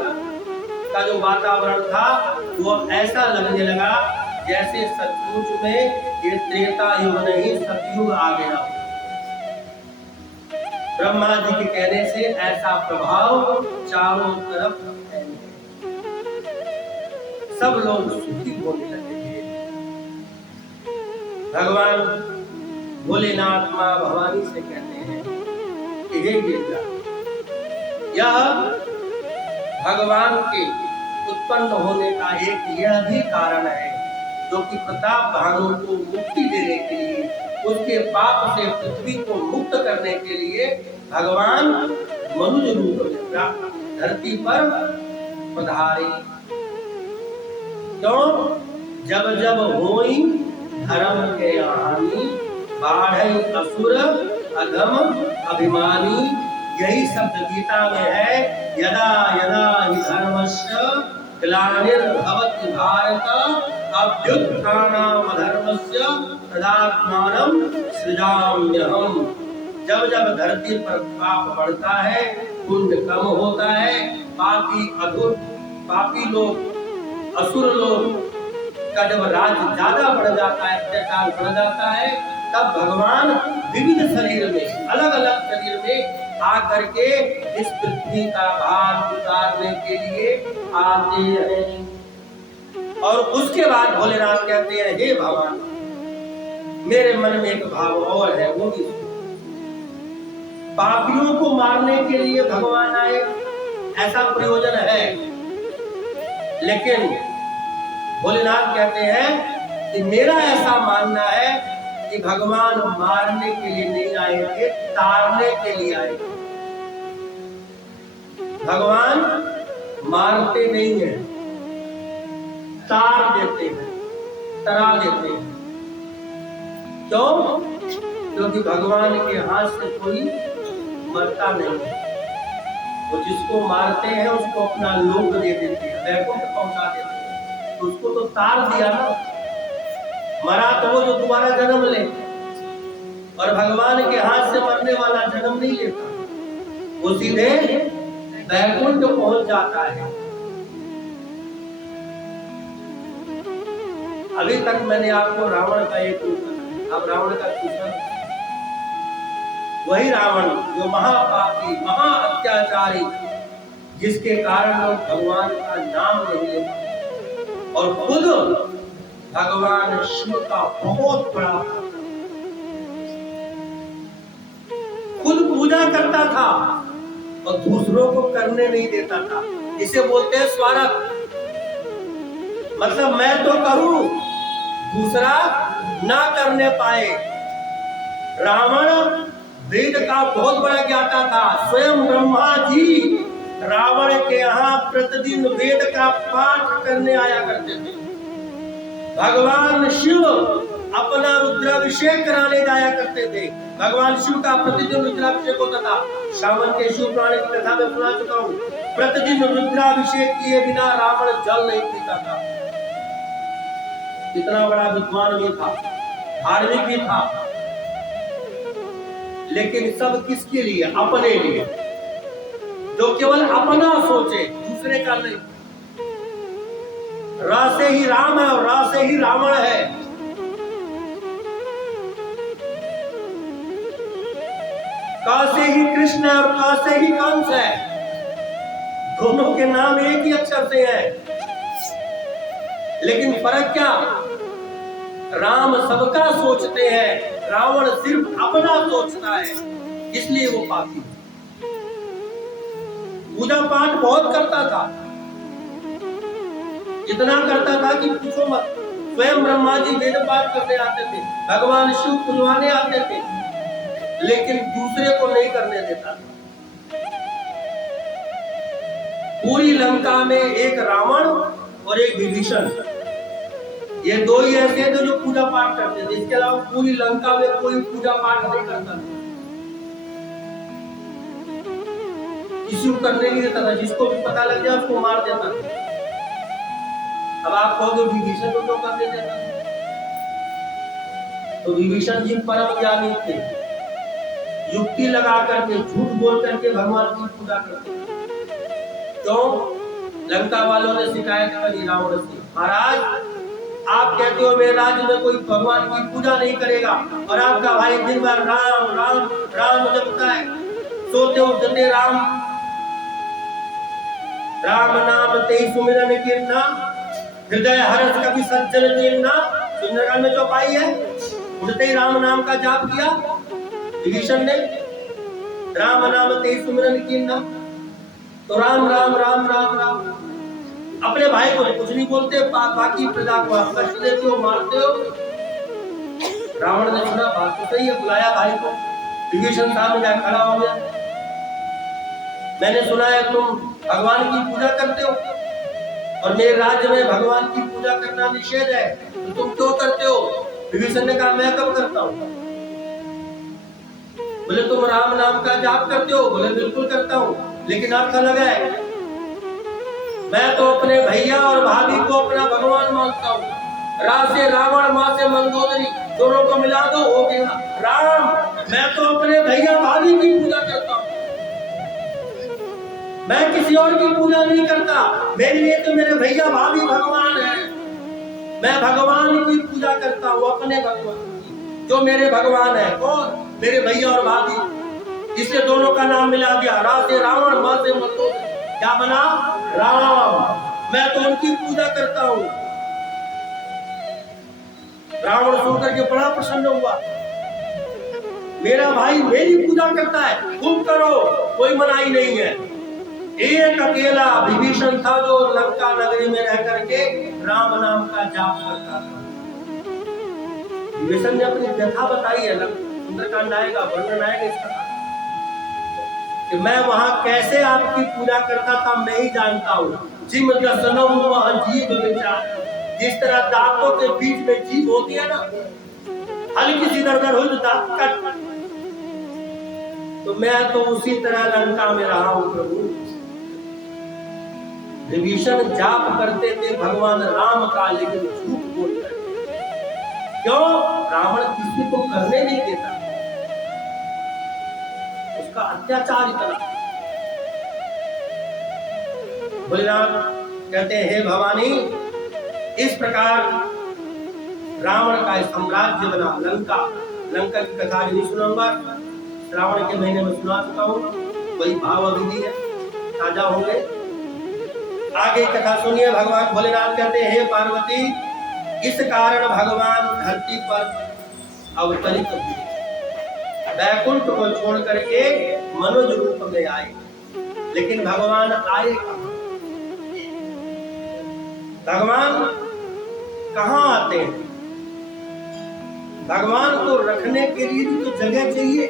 का जो वातावरण था वो ऐसा लगने लगा जैसे सचमुच में ये त्रेता युग नहीं सतयुग आ गया। ब्रह्मा जी के कहने से ऐसा प्रभाव चारों तरफ फैल गया। सब लोग सुखी होने लगे। भगवान भोलेनाथ मां भवानी से कहते हैं कि हे गिरजा, यह भगवान के उत्पन्न होने का एक यह भी कारण है जो कि प्रताप भानु को मुक्ति देने के लिए, उसके पाप से पृथ्वी को मुक्त करने के लिए भगवान मनुष्य रूप में धरती पर पधारे। क्यों? जब जब होई धर्म के हानि, बाढ़ई असुर अधम अभिमानी। यही शब्द गीता में है, यदा यदा हि धर्मस्य ग्लानिर्भवति भारत अभ्युत्थानाम धर्मस्य तदात्मानं सृजाम्यहम्। जब जब धरती पर पाप बढ़ता है, पुण्य कम होता है, पापी लोग, असुर लोग का जब राज ज्यादा बढ़ जाता है, अत्याचार बढ़ जाता है, तब भगवान विविध शरीर में, अलग अलग शरीर में आकर के इस पृथ्वी का भार उतारने के लिए आते हैं। और उसके बाद भोलेनाथ कहते हैं, हे भगवान, मेरे मन में एक भाव और है, वो भी पापियों को मारने के लिए भगवान आए, ऐसा प्रयोजन है। लेकिन भोलेनाथ कहते हैं कि मेरा ऐसा मानना है कि भगवान मारने के लिए नहीं आए थे, तारने के लिए आए। भगवान मारते नहीं हैं, तार देते हैं, तरा देते हैं। क्यों? क्योंकि भगवान के हाथ से कोई मरता नहीं है। वो जिसको मारते हैं उसको अपना लोक दे देते हैं, वैकुंठ पहुंचा देते हैं। उसको तो तार दिया ना, मरा तो वो जो दोबारा जन्म ले, और भगवान के हाथ से मरने वाला जन्म नहीं लेता, वो सीधे वैकुंठ पहुंच जाता है। अभी तक मैंने आपको रावण का एक रूप बताया, अब रावण का दूसरा, वही रावण जो महापापी, महा अत्याचारी, जिसके कारण लोग भगवान का नाम नहीं लेते, और खुद भगवान शिव का बहुत बड़ा, खुद पूजा करता था और दूसरों को करने नहीं देता था। इसे बोलते हैं स्वार्थ। मतलब मैं तो करूं, दूसरा ना करने पाए। रावण वेद का बहुत बड़ा ज्ञाता था। स्वयं ब्रह्मा जी रावण के यहाँ प्रतिदिन वेद का पाठ करने आया करते थे। भगवान शिव अपना रुद्राभिषेक कराने जाया करते थे। भगवान शिव का प्रतिदिन रुद्राभिषेक होता था। श्रावण के शिव पुराण की कथा में सुना चुका हूँ। प्रतिदिन रुद्राभिषेक किए बिना रावण जल नहीं पीता था। इतना बड़ा विद्वान भी था, धार्मिक भी था, लेकिन सब किसके लिए? अपने लिए। जो केवल अपना सोचे, दूसरे का नहीं। रा से ही राम है और रा से ही रावण है। का से ही कृष्ण है और का से ही कंस है। दोनों के नाम एक ही अक्षर से है, लेकिन फर्क क्या? राम सबका सोचते हैं, रावण सिर्फ अपना सोचता है, इसलिए वो पापी। पूजा पाठ बहुत करता था, इतना करता था कि पूछो मत। स्वयं ब्रह्मा जी वेद पाठ करने आते थे, भगवान शिव पूजवाने आते थे, लेकिन दूसरे को नहीं करने देता था। पूरी लंका में एक रावण और एक विभीषण, ये दो ही ऐसे थे जो पूजा पाठ करते थे। इसके अलावा पूरी लंका में कोई पूजा पाठ नहीं करता था, किसी को करने नहीं देता था। जिसको भी पता लग जाए उसको मार देता था। अब आप कहोगे विभीषण को क्यों करने देता? तो विभीषण जी परम ज्ञानी थे, युक्ति लगा करके, झूठ बोल करके भगवान की पूजा करते थे। तो लंका वालों ने शिकायत करी रावण से, महाराज आप कहते हो मेरे राज्य में कोई भगवान की पूजा नहीं करेगा, और आपका भाई दिन भर राम राम राम जपता है, सोते उठते राम राम नाम तेई सुमिरन कीर्तना, हृदय हर्ष कभी सज्जन कीर्तना। सुंदरकांड में चौपाई है, उठते ही राम नाम का जाप किया विभीषण ने, राम नाम तेई सुमिरन कीर्तना। तो राम राम राम राम राम। अपने भाई को कुछ नहीं बोलते, बाकी प्रजा को आप कष्ट देते हो, मारते हो। रावण ने सुना बात तो सही है, बुलाया भाई को। विभीषण सामने जाकर खड़ा हो गया, मैंने सुना है तुम भगवान की पूजा करते हो और मेरे राज्य में भगवान की पूजा करना निषेध है, तो तुम क्यों करते हो? विभीषण ने कहा मैं कब करता हूँ? बोले तुम राम नाम का जाप करते हो? बोले बिल्कुल करता हूँ, लेकिन अर्थ अलग है। मैं तो अपने भैया और भाभी को अपना भगवान मानता हूँ, रा से रावण, माँ से मंदोदरी, दोनों को मिला दो हो गया राम। मैं तो अपने भैया भाभी की पूजा करता हूँ, मैं किसी और की पूजा नहीं करता। मेरे लिए तो मेरे भैया भाभी भगवान है। मैं भगवान की पूजा करता हूँ, अपने भगवान की, जो मेरे भगवान है। कौन? मेरे भैया और भाभी। इसलिए दोनों का नाम मिला दिया, रा से रावण, माँ से मंदोदरी, क्या बना? राम। मैं तो उनकी पूजा करता हूँ। रावण सुनकर के बड़ा प्रसन्न हुआ, मेरा भाई मेरी पूजा करता है, खूब करो, कोई मनाही नहीं है। एक अकेला विभीषण था जो लंका नगरी में रह करके राम नाम का जाप करता था। विभीषण ने अपनी व्यथा बताई है, सुंदरकांड आएगा, वर्णन आएगा इसका कि मैं वहां कैसे आपकी पूजा करता था मैं ही जानता हूँ। जिम जीव विचार, जिस तरह दांतों के बीच में जीभ होती है ना, हल्की सी दर्द हो तो दांत कट, तो मैं तो उसी तरह लंका में रहा हूं प्रभु। विभीषण जाप करते थे भगवान राम का, लेकिन झूठ बोल कर। क्यों? रावण किसी को करने नहीं देता, उसका अत्याचार इतना। बलराम कहते हैं, हे भवानी, इस प्रकार रावण का साम्राज्य बना, लंका की कथा नहीं सुनाऊंगा, श्रावण के महीने में सुना चुका हूँ, वही भाव अभी है, ताजा होंगे। आगे कथा सुनिए। भगवान भोलेनाथ कहते हैं, हे पार्वती, इस कारण भगवान धरती पर अवतरित हुए, वैकुंठ को छोड़ करके मनुष्य रूप में आए। लेकिन भगवान आए कहां? भगवान कहां आते हैं? भगवान को रखने के लिए भी तो जगह चाहिए।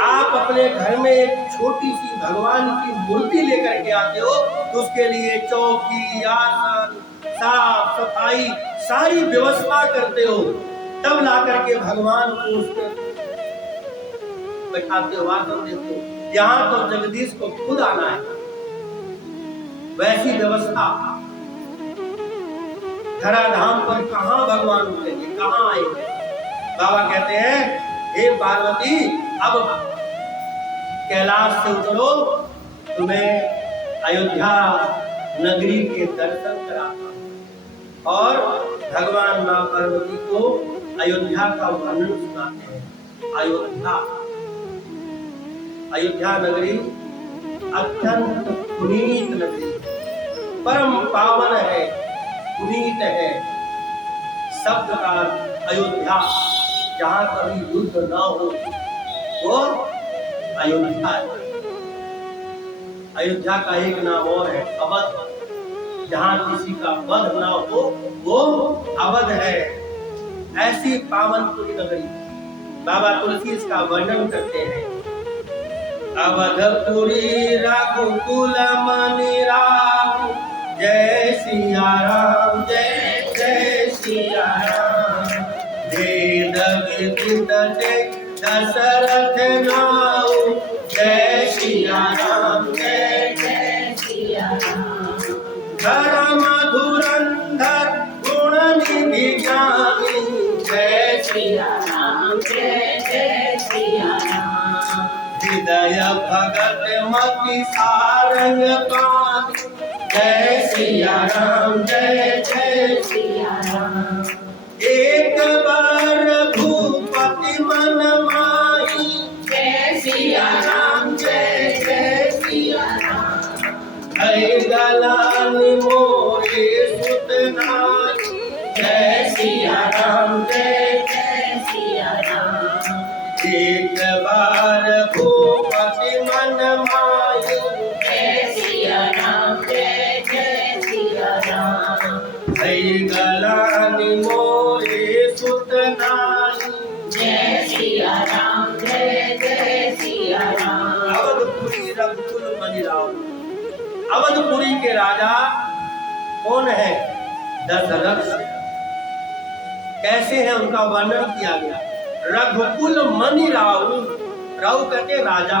आप अपने घर में एक छोटी सी भगवान की मूर्ति लेकर के आते हो, तो उसके लिए चौकी, आसन, साफ सफाई, सारी व्यवस्था करते हो, तब ला करके भगवान को उस पर बैठाते हो, आसन देते हो। यहाँ तो जगदीश को खुद आना है, वैसी व्यवस्था धराधाम पर कहां भगवान उतरेंगे, कहां आएंगे? बाबा कहते हैं, हे पार्वती, अब कैलाश से उतरो, तुम्हें अयोध्या नगरी के दर्शन कराता और भगवान मां पार्वती को अयोध्या का वर्णन सुनाते हैं। अयोध्या नगरी अत्यंत पुनीत नगरी, परम पावन है, पुनीत है। शब्द का अयोध्या, जहां कभी युद्ध न हो वो अयोध्या है। अयोध्या का एक नाम और है अवध, जहां किसी का वध न हो वो अवध है। ऐसी पावनपुरी नगरी बाबा तुलसी इसका वर्णन करते हैं। अवधपुरी रघुकुल मनि राम, जय सिया राम, जय जय सिया राम। वेद विदित दशरथ नाऊ, जय सिया राम, जय जय सिया राम। धर्म धुरंधर गुण निधि ज्ञानी, जय सिया राम, जय जय सिया राम। हृदय भगत मति सारंग पानी, जय सिया राम, जय जय सिया राम। एक बार भूपति मन माही, जय सिया राम, जय जय सिया राम। हरि गलानी मोरे सुत नारी, जय सिया राम, जय जय सिया राम। एक बार भूपति मन माही, जय सिया राम, जय जय सिया राम। हरि गलानी मोरे सुत नारी, जय सिया राम, जय जय सिया राम। अवधपुरी रघुकुल मनि राम, अवधपुरी के राजा कौन है? दशरथ। कैसे है उनका वर्णन किया गया। रघुकुल मनि राहु, राहु कहते राजा,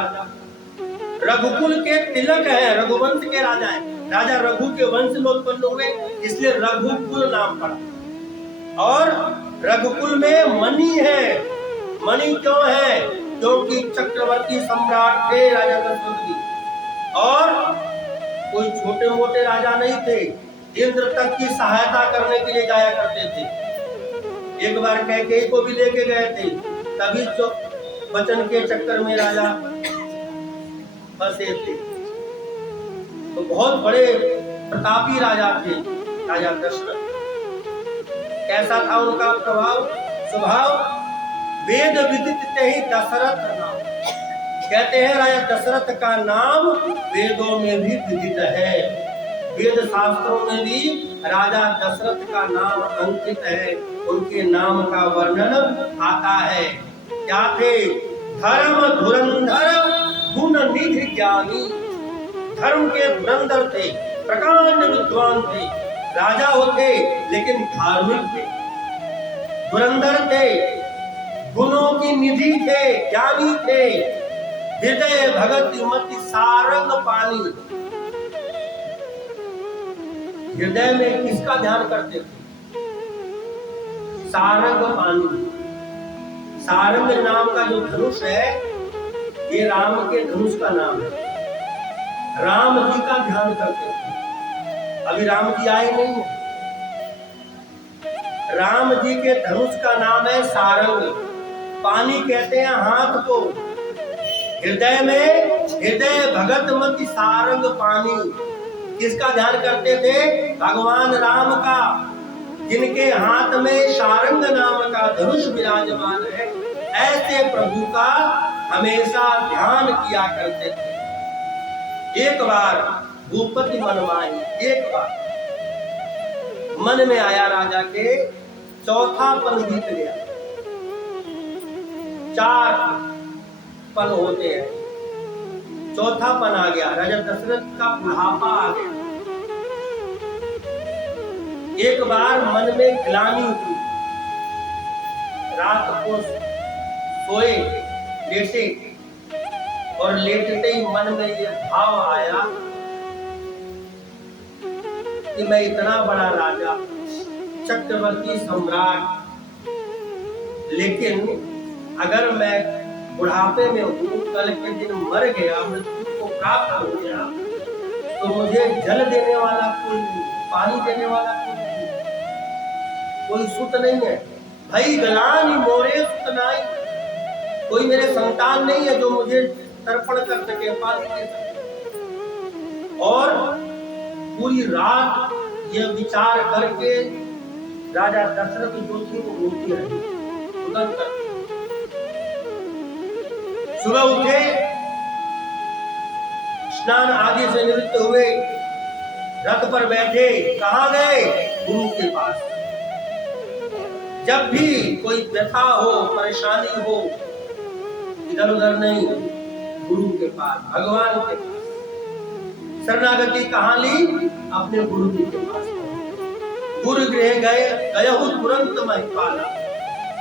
रघुकुल के तिलक है, रघुवंश के राजा है। राजा रघु के वंश में उत्पन्न हुए, इसलिए रघुकुल नाम पड़ा। और रघुकुल में मणि है। मणि क्यों है? क्योंकि चक्रवर्ती सम्राट थे राजा दशरथ जी, और कोई छोटे मोटे राजा नहीं थे, इंद्र तक की सहायता करने के लिए जाया करते थे। एक बार कैकेयी को भी लेके गए थे, तभी तो वचन के चक्कर में राजा फंसे थे। तो बहुत बड़े प्रतापी राजा थे राजा दशरथ। कैसा था उनका स्वभाव? वेद विदित ते ही दशरथ नाम। कहते हैं राजा दशरथ का नाम वेदों में भी विदित है, वेद शास्त्रों में भी राजा दशरथ का नाम अंकित है, उनके नाम का वर्णन आता है। क्या थे? धर्म धुरंधर गुण निधि ज्ञानी। धर्म के धुरंधर थे, प्रकांड विद्वान थे, राजा होते लेकिन धार्मिक थे, धुरंधर थे, गुणों की निधि थे, ज्ञानी थे, हृदय भगत मति सारंग पानी। हृदय में किसका ध्यान करते थे? सारंग पानी। सारंग नाम का जो धनुष है, ये राम के धनुष का नाम है। राम जी का ध्यान करते थे। अभी राम जी आए नहीं है। राम जी के धनुष का नाम है सारंग। पानी कहते हैं हाथ को। हृदय में हृदय भगत मति सारंग पानी। किसका ध्यान करते थे? भगवान राम का, जिनके हाथ में सारंग नाम का धनुष विराजमान है। ऐसे प्रभु का हमेशा ध्यान किया करते थे। एक बार भूपति मन माही, एक बार मन में आया राजा के, चौथा पन बीत गया। 4 पन होते हैं, चौथा पन आ गया। राजा दशरथ का बुढ़ापा आ गया। एक बार मन में ग्लानि हुई, रात को सोए लेटे, और लेटते ही मन में ये भाव आया कि मैं इतना बड़ा राजा, चक्रवर्ती सम्राट, लेकिन अगर मैं बुढ़ापे में हूँ, कल के दिन मर गया, मृत्यु को प्राप्त हो गया, तो मुझे जल देने वाला कोई नहीं, पानी देने वाला कोई नहीं, कोई सुत नहीं है। भाई गलानी मोरे सुत नाई, कोई मेरे संतान नहीं है जो मुझे तर्पण कर सके, पानी दे सके। और पूरी रात यह विचार करके राजा दशरथ जो थी वो रोती रही। सुबह उठे, स्नान आदि से निवृत्त हुए, रथ पर बैठे, कहाँ गए? गुरु के पास। जब भी कोई व्यथा हो, परेशानी हो, इधर उधर नहीं, गुरु के पास, भगवान के पास। शरणागति कहाँ ली? अपने गुरु जी के पास। गुरु गृह गए, गयहु तुरंत महिपाला।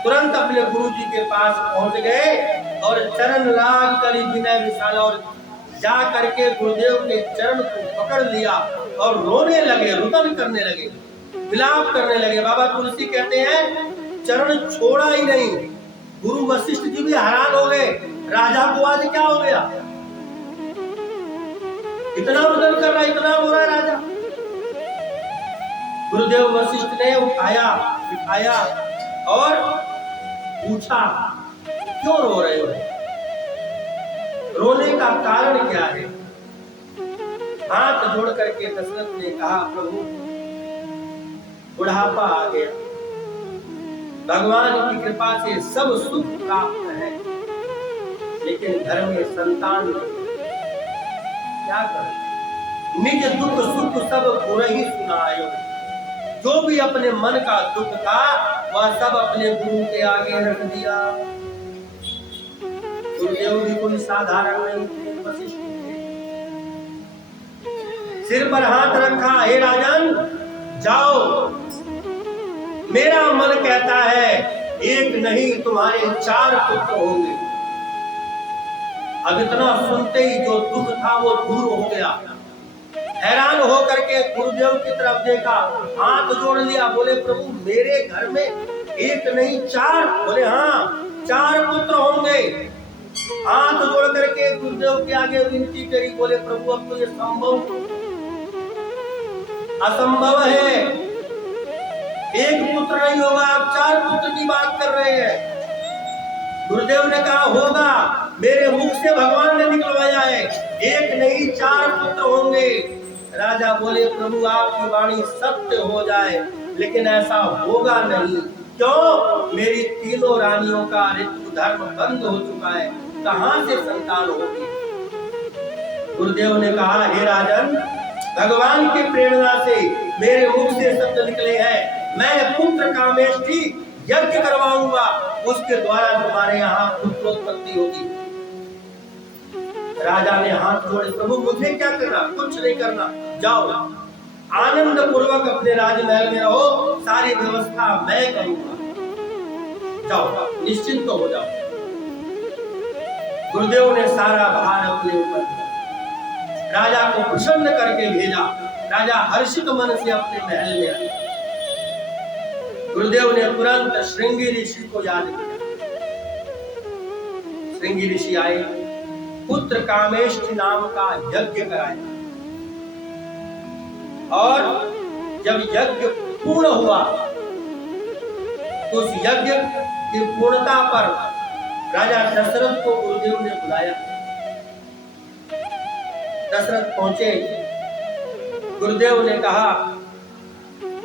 तुरंत अपने गुरु जी के पास पहुंच गए और चरण लाग कर विनय विशाल, और जा करके गुरुदेव के चरण को पकड़ लिया और रोने लगे, रुदन करने लगे, विलाप करने लगे। बाबा तुलसी कहते हैं चरण छोड़ा ही नहीं। गुरु वशिष्ठ जी भी हैरान हो गए, राजा को आज क्या हो गया, इतना रुदन कर रहा, इतना रो रहा है राजा। गुरुदेव वशिष्ठ ने उठाया, बिठाया और पूछा क्यों रो रहे हो, रोने का कारण क्या है? हाथ जोड़ करके दशरथ ने कहा, प्रभु बुढ़ापा आ गया, भगवान की कृपा से सब सुख प्राप्त है, लेकिन घर में संतान नहीं, क्या करें? निज दुख सुख सब गुरु ही सुनायो। जो भी अपने मन का दुख था वह सब अपने गुरु के आगे रख दिया। गुरुदेव भी कोई साधारण नहीं थे, वशिष्ठ थे। सिर पर हाथ रखा, हे राजन जाओ, मेरा मन कहता है एक नहीं तुम्हारे 4 पुत्र होंगे। अब इतना सुनते ही जो दुख था वो दूर हो गया। हैरान होकर के गुरुदेव की तरफ देखा, हाथ जोड़ लिया, बोले प्रभु मेरे घर में एक नहीं 4? बोले हाँ 4 पुत्र होंगे। हाथ जोड़ करके गुरुदेव के आगे विनती करी, बोले प्रभु अब तो ये असंभव है, एक पुत्र नहीं होगा, आप 4 पुत्र की बात कर रहे हैं। गुरुदेव ने कहा होगा, मेरे मुख से भगवान ने निकलवाया है, एक नहीं 4 पुत्र होंगे। राजा बोले प्रभु आपकी वाणी सत्य हो जाए, लेकिन ऐसा होगा नहीं। क्यों? मेरी तीनों रानियों का ऋतु धर्म बंद हो चुका है, कहां से संतान होगी? गुरुदेव ने कहा हे राजन, भगवान की प्रेरणा से मेरे मुख से शब्द निकले हैं, मैं पुत्र कामेष्टि यज्ञ करवाऊंगा, उसके द्वारा तुम्हारे यहाँ पुत्रोत्पत्ति होगी। राजा ने हाथ जोड़े, प्रभु मुझे क्या करना? कुछ नहीं करना, जाओ आनंद पूर्वक अपने राजमहल में रहो, सारी व्यवस्था मैं करूंगा, जाओ निश्चिंत हो जाओ। गुरुदेव ने सारा भार अपने ऊपर राजा को प्रसन्न करके भेजा। राजा हर्षित मन से अपने महल में आए। गुरुदेव ने तुरंत श्रृंगी ऋषि को याद किया। श्रृंगी ऋषि आए, पुत्र कामेष्टि नाम का यज्ञ कराया, और जब यज्ञ पूर्ण हुआ, उस यज्ञ की पूर्णता पर राजा दशरथ को गुरुदेव ने बुलाया। दशरथ पहुंचे, गुरुदेव ने कहा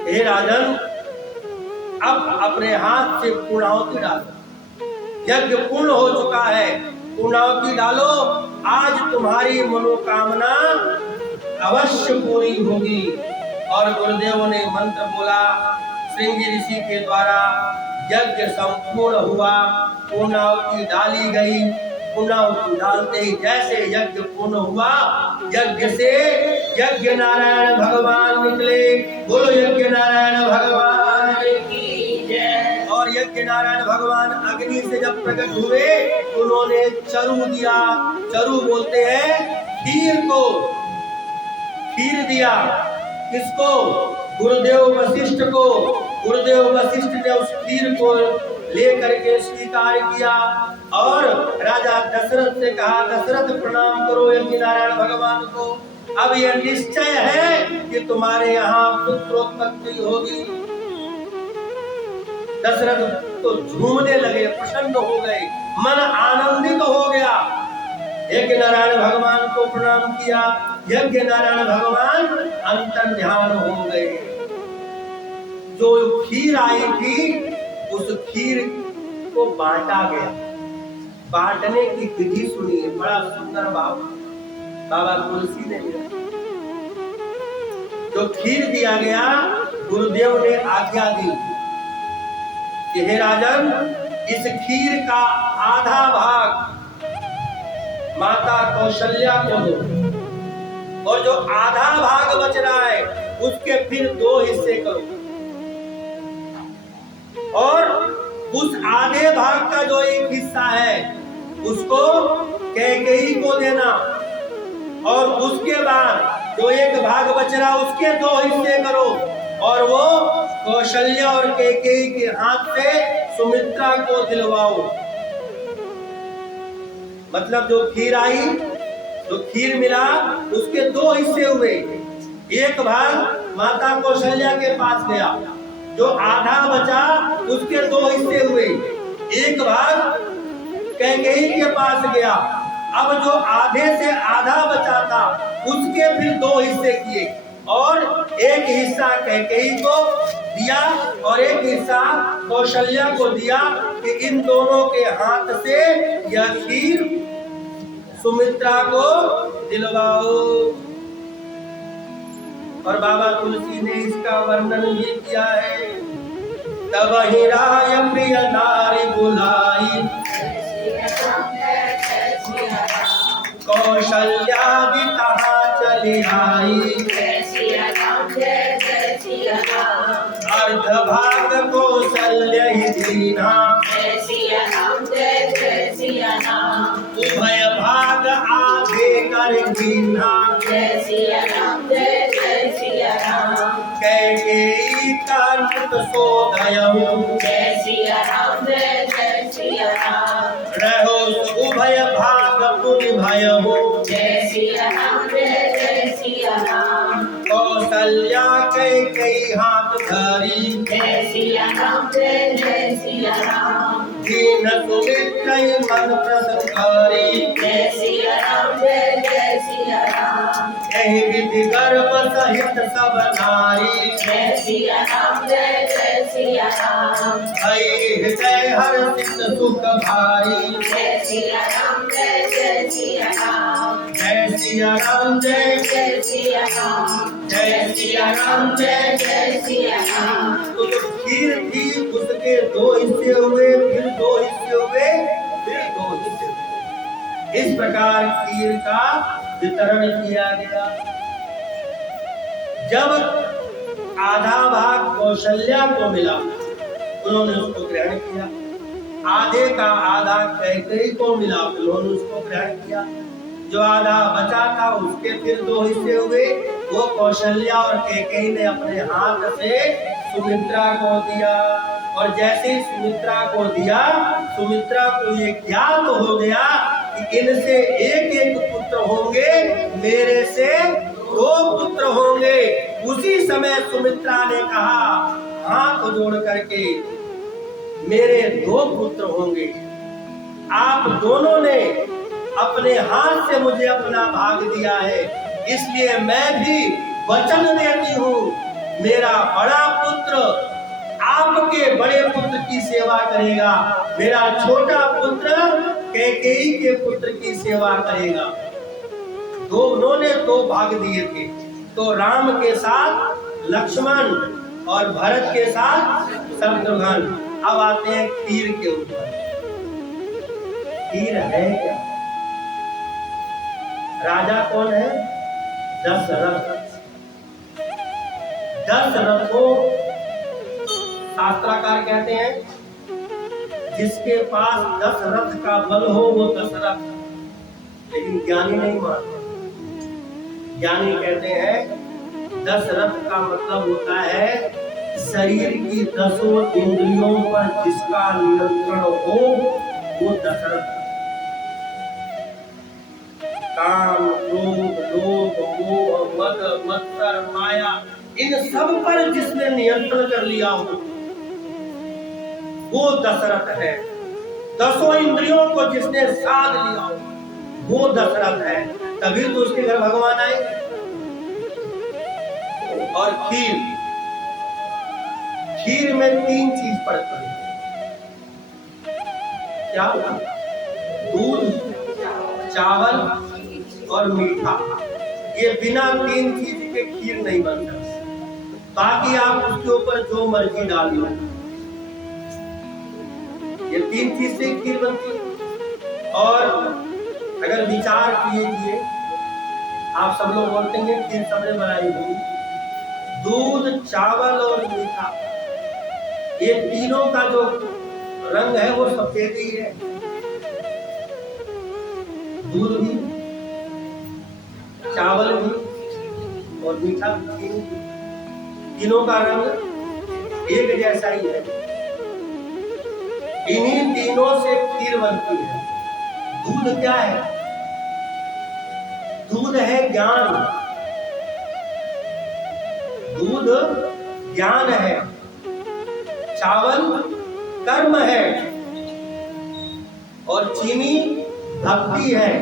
हे राजन, अब अपने हाथ से पूर्णाहुति डालो, यज्ञ पूर्ण हो चुका है, पूर्णाहुति डालो, आज तुम्हारी मनोकामना अवश्य पूरी होगी। और गुरुदेव ने मंत्र बोला, श्रृंगी ऋषि के द्वारा यज्ञ संपूर्ण हुआ, पूर्णाहुति डाली गई। पूर्णाहुति डालते ही जैसे यज्ञ पूर्ण हुआ, यज्ञ से यज्ञ नारायण भगवान निकले। बोलो यज्ञ नारायण भगवान की जय। और यज्ञ नारायण भगवान अग्नि से जब प्रकट हुए, उन्होंने चरु दिया। चरु बोलते हैं खीर को, खीर दिया। किसको? गुरुदेव वशिष्ठ को। गुरुदेव वशिष्ठ ने उस खीर को लेकर के स्वीकार किया और राजा दशरथ से कहा, दशरथ प्रणाम करो यज्ञ नारायण भगवान को, अब यह निश्चय है कि तुम्हारे यहाँ पुत्रोत्पत्ति होगी। दशरथ तो झूमने लगे, प्रसन्न हो गए, मन आनंदित हो गया। यज्ञ नारायण भगवान को प्रणाम किया, यज्ञ नारायण भगवान अंतर ध्यान हो गए। जो खीर आई थी, उस खीर को बांटा गया। बांटने की विधि सुनिए, बड़ा सुंदर भाव बाबा तुलसी ने दिया। जो खीर दिया गया, गुरुदेव ने आज्ञा दी कि हे राजन, इस खीर का आधा भाग माता कौशल्या को दो, और जो आधा भाग बच रहा है उसके फिर 2 हिस्से करो, और उस आधे भाग का जो एक हिस्सा है उसको कैकेयी को देना, और उसके बाद जो एक भाग बच रहा उसके 2 हिस्से करो, और वो कौशल्या और कैकेयी के हाथ से सुमित्रा को दिलवाओ। मतलब जो खीर आई, जो खीर मिला, उसके 2 हिस्से हुए। एक भाग माता कौशल्या के पास गया, जो आधा बचा उसके 2 हिस्से हुए। एक भाग कैकेयी के पास गया, अब जो आधे से आधा बचा था उसके फिर 2 हिस्से किए, और एक हिस्सा कैकेयी को दिया और एक हिस्सा कौशल्या को दिया कि इन दोनों के हाथ से यह खीर सुमित्रा को दिलवाओ। और बाबा तुलसी ने इसका वर्णन भी किया है, तब ही राय प्रिय नारी बुलाई, कौशल्या तहाँ चली आई, अर्ध भाग कौशल्य ही दीना, उभय भाग आधे कर कीन्हा। जय सिया राम जय जय सिया राम। कैकेयी का नृत सोधयहु। जय सिया राम जय जय सिया राम। रहो उभय भाग पुनि भयहु। जय सिया राम जय जय सिया राम। कौसल्या कैकेयी हाथ धरी। जय सिया राम जय जय सिया राम। दीन सुमित्रई मन प्रसन्न करी। जय सिया राम जय जय सिया राम। यही विधि गर्भ सहित सब नारी। जय सिया राम जय जय सिया राम। भई हृदय हर्षित सुख भारी। जय सिया राम जय जय सिया राम। जय सिया राम जय जय सिया राम। जय सिया राम जय। जय सिया राम। तो जो खीर थी उसके 2 हिस्से हुए, फिर 2 हिस्से हुए, फिर 2 हिस्से हुए। इस प्रकार खीर का वितरण किया गया। जब आधा भाग कौशल्या को मिला, उन्होंने उसको ग्रहण किया। आधे का आधा कैकेयी को मिला, उन्होंने उसको ग्रहण किया। जो आधा बचा था उसके फिर 2 हिस्से हुए, वो कौशल्या और कैकेयी ने अपने हाथ से सुमित्रा को दिया। और जैसे ही सुमित्रा को दिया, सुमित्रा को ये ज्ञात हो गया कि इनसे एक एक पुत्र होंगे, मेरे से 2 पुत्र होंगे। उसी समय सुमित्रा ने कहा हाथ जोड़ करके, मेरे 2 पुत्र होंगे। आप दोनों ने अपने हाथ से मुझे अपना भाग दिया है, इसलिए मैं भी वचन देती हूँ, मेरा बड़ा पुत्र आपके बड़े पुत्र की सेवा करेगा, मेरा छोटा पुत्र कैकेयी के पुत्र की सेवा करेगा। दोनों ने 2 भाग दिए थे, तो राम के साथ लक्ष्मण और भरत के साथ शत्रुघ्न। अब आते हैं खीर के ऊपर। खीर है क्या? राजा कौन है? दशरथ। दशरथों शास्त्राकार कहते हैं जिसके पास 10 रथ का बल हो वो दशरथ। लेकिन ज्ञानी नहीं मानते। ज्ञानी कहते हैं 10 रथ का मतलब होता है शरीर की 10 इंद्रियों पर जिसका नियंत्रण हो वो दशरथ। काम, क्रोध, लोभ, मोह, मद, मत्सर, माया, इन सब पर जिसने नियंत्रण कर लिया हो वो दशरथ है। 10 इंद्रियों को जिसने साध लिया हो वो दशरथ है। तभी तो उसके घर भगवान आए। और खीर में 3 चीज पड़ती है। क्या? दूध, चावल और मीठा। ये बिना 3 चीज के खीर नहीं बन सकती। बाकी आप उसके ऊपर जो मर्जी डाल लो, ये 3 चीज से खीर बनती है। और अगर विचार कीजिए, आप सब लोग बोलते हैं खीर सबने बनाई होगी। दूध, चावल और मीठा, ये तीनों का जो रंग है वो सफेद ही है। दूध भी, चावल भी और मीठा भी, तीनों का रंग एक जैसा ही है। इन्हीं तीनों से खीर बनती है। दूध क्या है? दूध है ज्ञान। दूध ज्ञान है। चावल कर्म है और चीनी भक्ति है।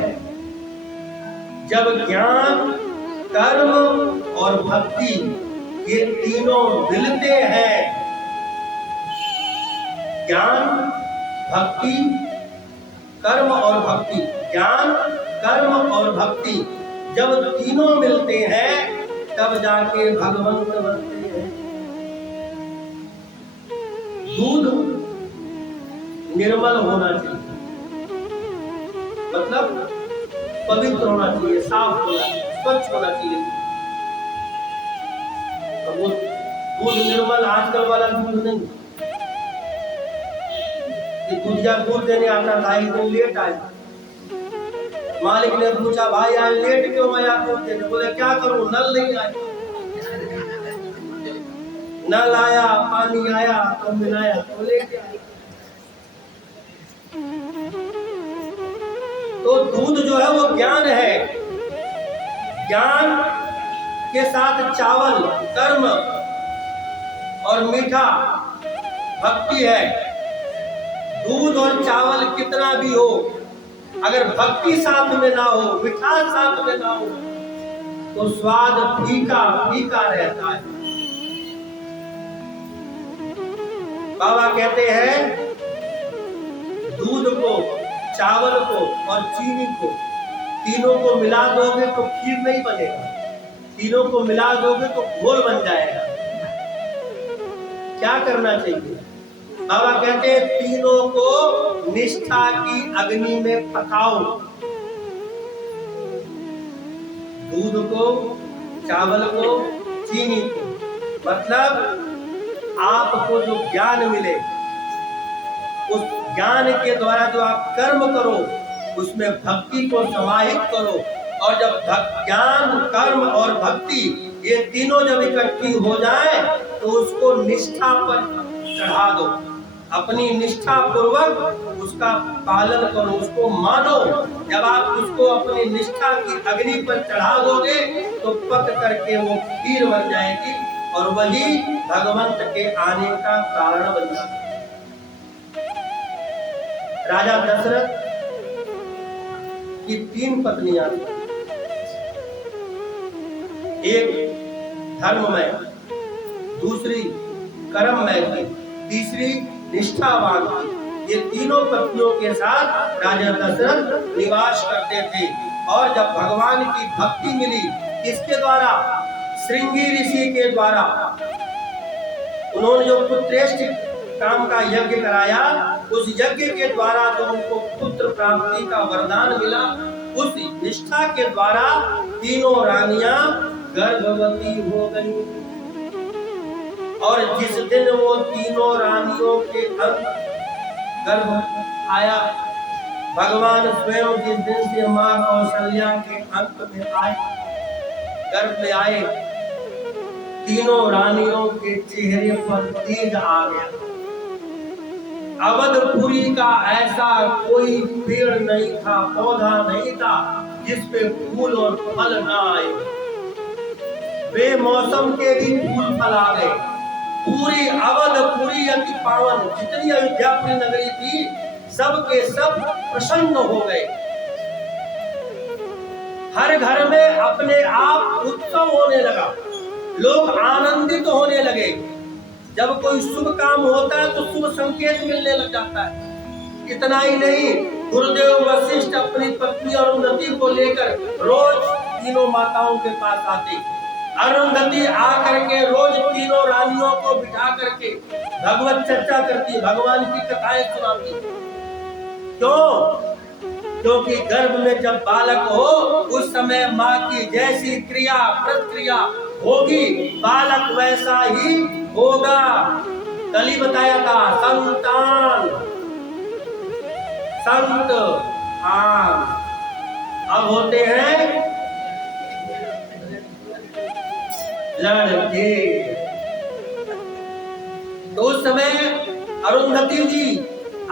जब ज्ञान, कर्म और भक्ति ये तीनों मिलते हैं, ज्ञान, भक्ति, कर्म और भक्ति, ज्ञान, कर्म और भक्ति जब तीनों मिलते हैं तब जाके भगवंत बनते हैं। दूध निर्मल होना चाहिए, मतलब पवित्र होना चाहिए, साफ होना चाहिए, स्वच्छ होना चाहिए। तो वो दूध निर्मल आजकल वाला दूध नहीं। दूधिया दूध देने आता था, एक दिन लेट आया, मालिक ने पूछा, भाई आज लेट क्यों आया तुम? बोले क्या करूं, नल नहीं आया। नल आया, पानी आया तो मिलाया तो लेट आया। तो दूध जो है वो ज्ञान है, ज्ञान के साथ चावल कर्म और मीठा भक्ति है। दूध और चावल कितना भी हो, अगर भक्ति साथ में ना हो, मिठास साथ में ना हो, तो स्वाद फीका फीका रहता है। बाबा कहते हैं दूध को, चावल को और चीनी को, तीनों को मिला दोगे तो खीर नहीं बनेगा, तीनों को मिला दोगे तो घोल बन जाएगा। क्या करना चाहिए? बाबा कहते हैं तीनों को निष्ठा की अग्नि में पकाओ, दूध को, चावल को, चीनी को। मतलब आपको जो ज्ञान मिले, उस ज्ञान के द्वारा जो आप कर्म करो, उसमें भक्ति को समाहित करो। और जब ज्ञान, कर्म और भक्ति ये तीनों जब इकट्ठी हो जाए तो उसको निष्ठा पर चढ़ा दो, अपनी निष्ठा पूर्वक उसका पालन करो, उसको मानो। जब आप उसको अपनी निष्ठा की अग्नि पर चढ़ा दोगे तो पक करके वो खीर बन जाएगी और वही भगवंत के आने का कारण बन जाएगा। राजा दशरथ की 3 पत्नियां थी, एक धर्ममय, दूसरी कर्ममय थी, तीसरी निष्ठावान थी। ये तीनों पत्नियों के साथ राजा दशरथ निवास करते थे। और जब भगवान की भक्ति मिली, किसके द्वारा? श्रृंगी ऋषि के द्वारा। उन्होंने जो पुत्रेष्ठ काम का यज्ञ कराया, उस यज्ञ के द्वारा जो उनको पुत्र प्राप्ति का वरदान मिला, उस निष्ठा के द्वारा तीनों रानियां गर्भवती हो गई। और जिस दिन वो तीनों रानियों के गर्भ आया, भगवान स्वयं जिस दिन से मां कौशल्या के अंत में आए, गर्भ में आए, तीनों रानियों के चेहरे पर तेज आ गया। अवधपुरी का ऐसा कोई पेड़ नहीं था, पौधा नहीं था जिस पे फूल और फल ना आए। बेमौसम के भी फूल फल आ गए। पूरी अवधपुरी अति पावन, जितनी अयोध्यापुरी नगरी थी, सब के सब प्रसन्न हो गए। हर घर में अपने आप उत्सव होने लगा, लोग आनंदित होने लगे। जब कोई शुभ काम होता है तो शुभ संकेत मिलने लग जाता है। इतना ही नहीं, गुरुदेव वशिष्ठ अपनी पत्नी अरुंधति को लेकर रोज तीनों माताओं के पास आते। अरुंधति आकर के रोज तीनों रानियों को बिठा करके भगवत चर्चा करती, भगवान की कथाएं सुनाती। क्यों? क्योंकि गर्भ में जब बालक हो, उस समय माँ की जैसी क्रिया प्रतिक्रिया होगी, बालक वैसा ही होगा। कल ही बताया था, संतान संत अब होते हैं लड़के। तो उस समय अरुंधति जी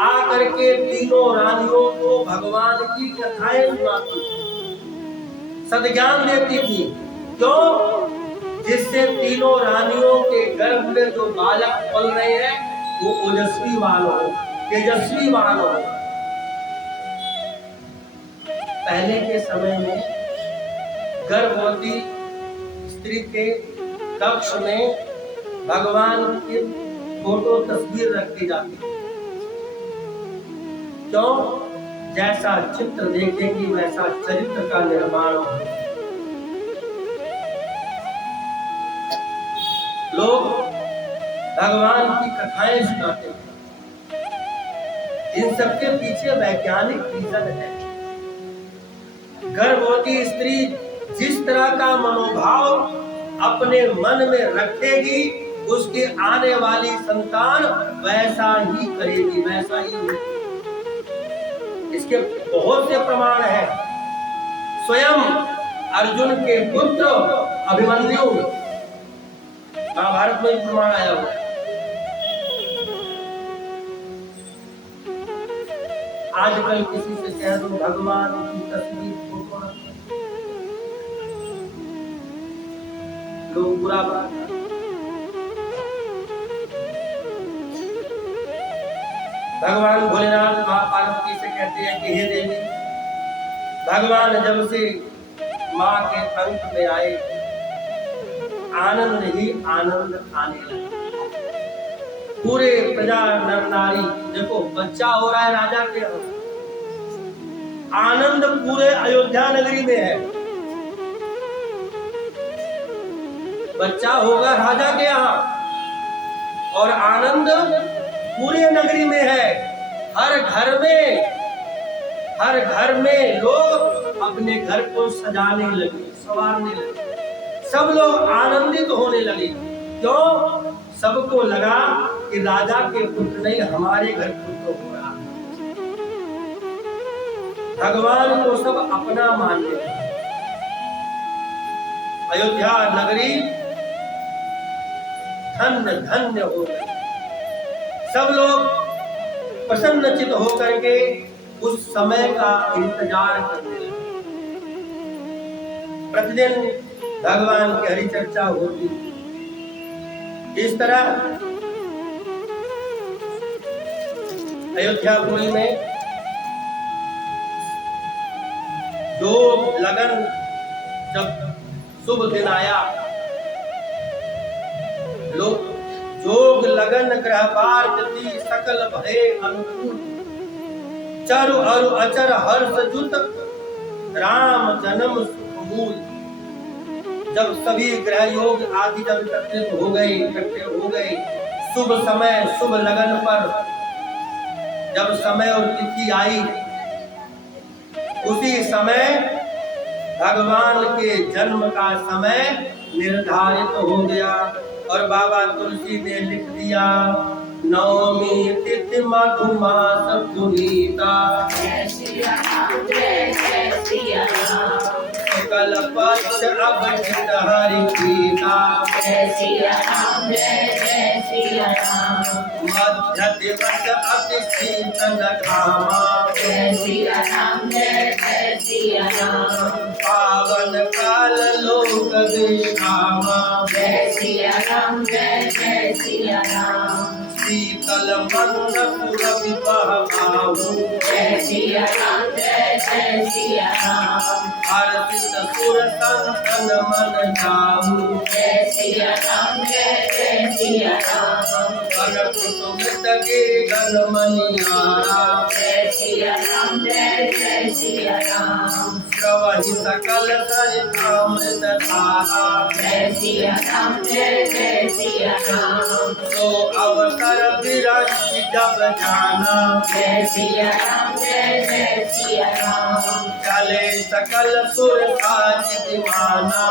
आकर के तीनों रानियों को भगवान की कथाएं सुनाती, सद्ज्ञान देती थी। क्यों? जिससे तीनों रानियों के गर्भ में जो बालक पल रहे हैं वो ओजस्वीवान हो, तेजस्वीवान हो। पहले के समय में गर्भवती स्त्री के कक्ष में भगवान की फोटो तस्वीर रखी जाती। क्यों? जैसा चित्र देखेंगी वैसा चरित्र का निर्माण हो। लोग भगवान की कथाएं सुनाते हैं। इन सबके पीछे वैज्ञानिक रीजन है। गर्भवती स्त्री जिस तरह का मनोभाव अपने मन में रखेगी, उसकी आने वाली संतान वैसा ही करेगी, वैसा ही होगी। इसके बहुत से प्रमाण हैं। स्वयं अर्जुन के पुत्र अभिमन्यु, महाभारत में प्रमाण आया हुआ है। आजकल किसी से कह दो भगवान की तस्वीर फोटो रखो, लोग बुरा बात। भगवान भोलेनाथ मां पार्वती से कहते हैं कि हे देवी, भगवान जब से मां के अंत में आए, आनंद ही आनंद आने लगे। पूरे प्रजा नर नारी, देखो बच्चा हो रहा है राजा के यहाँ, आनंद पूरे अयोध्या नगरी में है। बच्चा होगा राजा के यहाँ और आनंद पूरे नगरी में है। हर घर में लोग अपने घर को सजाने लगे, संवारने लगे, सब लोग आनंदित होने लगे। क्यों? सबको लगा कि राजा के पुत्र नहीं, हमारे घर पुत्र हो रहा है। भगवान को सब अपना मानने लगे। अयोध्या नगरी धन्य धन्य हो गई। सब लोग प्रसन्नचित होकर के उस समय का इंतजार करने लगे। प्रतिदिन भगवान की हरि चर्चा होती। इस तरह अयोध्यापुरी में जो लगन, जब शुभ दिन आया, लोग जोग लगन ग्रह पार्वती सकल भये अनुकूल, चरु अरु अचर हर्ष जुत राम जन्म सुख मूल। जब सभी ग्रह योग आदि जब इकट्ठे हो गए, शुभ समय शुभ लगन पर जब समय और तिथि आई, उसी समय भगवान के जन्म का समय निर्धारित हो गया। और बाबा तुलसी ने लिख दिया, नवमी तिथि मधुमास पुनीता, कल पक्ष अवधित हरि प्रीता, मध्य दिवस अति शीतल घामा, पावन काल लोक विश्रामा, शीतल मंद पुर विपहु, हर्षित सुर संतन मन जाऊ, वन कुटुंबित के गण मनियारा, श्रवहि सकल सरितामृत धारा, तो अवसर विरक्ति जब जाना, चले सकल सुर साज दीवाना,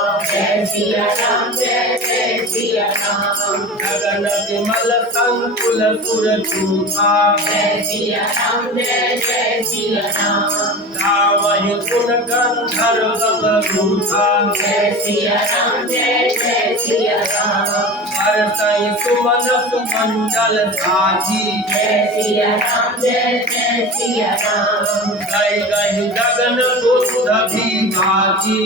गगन विमल संकुल सुर झूठा, गावहि गुण गंधर्व रूठा, हर्षहि सुमन सुमंडल साजी, गई गई गगन गोध भी बाजी,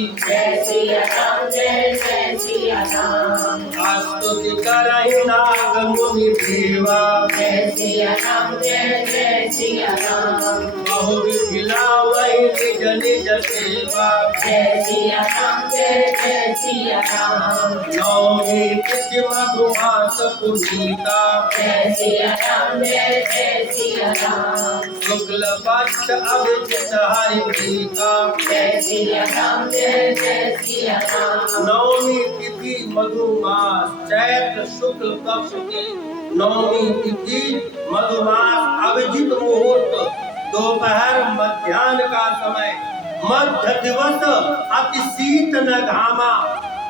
स्तुति करहि नाग मुनि देवा, बहु विधि लावहि निज निज सेवा, नवमी तिथि मधुमास पुनीता, शुक्ल पक्ष अभिजित हरि प्रीता, नवमी तिथि मधुमास, चैत्र शुक्ल पक्ष की नवमी तिथि मधुमास, अभिजित मुहूर्त, दोपहर मध्याह्न का समय, मध्य दिवस अति शीत न घामा,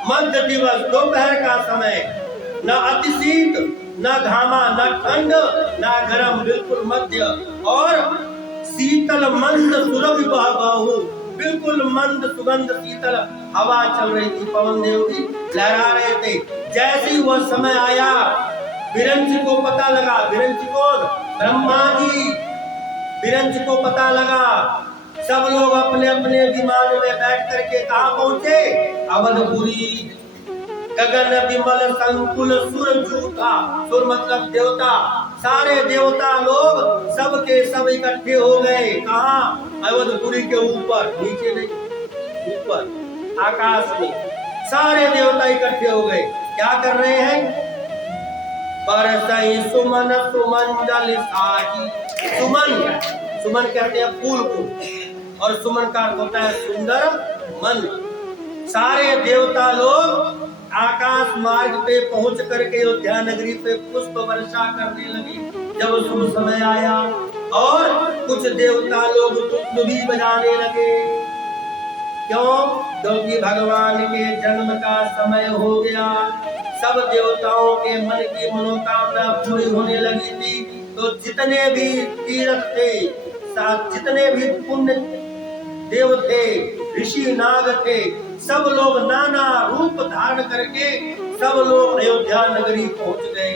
मध्य दिवस दोपहर का समय, न अति शीत न घामा, न ठंड न गरम, बिल्कुल मध्य, और शीतल मंद सुरभि बहबहु, बिल्कुल मंद सुगंध शीतल हवा चल रही थी, पवन देव भी लहरा रहे थे। जैसे ही वह समय आया, विरंच को पता लगा, विरंच कौन? ब्रह्मा जी। विरंच को पता लगा, सब लोग अपने अपने विमान में बैठ करके कहाँ पहुंचे? अवधपुरी। गगन विमल संकुल सुर जूथा, सुर मतलब देवता, सारे देवता लोग सबके सब इकट्ठे हो गए। कहाँ? अवधपुरी के ऊपर, नीचे नहीं, ऊपर आकाश में सारे देवता इकट्ठे हो गए। क्या कर रहे हैं? बरसई सुमन सुमंजल साही। सुमन, सुमन कहते हैं फूल को, और सुमन का अर्थ होता है सुंदर मन। सारे देवता लोग आकाश मार्ग पे पहुंच करके अयोध्या नगरी पे पुष्प वर्षा करने लगे। जब शुभ समय आया और कुछ देवता लोग तुतली बजाने लगे। क्यों? क्योंकि भगवान के जन्म का समय हो गया। सब देवताओं के मन की मनोकामना पूरी होने लगी थी। तो जितने भी तीर्थ थे, जितने भी पुण्य देव थे, ऋषि नाग थे, सब लोग नाना रूप धारण करके सब लोग अयोध्या नगरी पहुंच गए।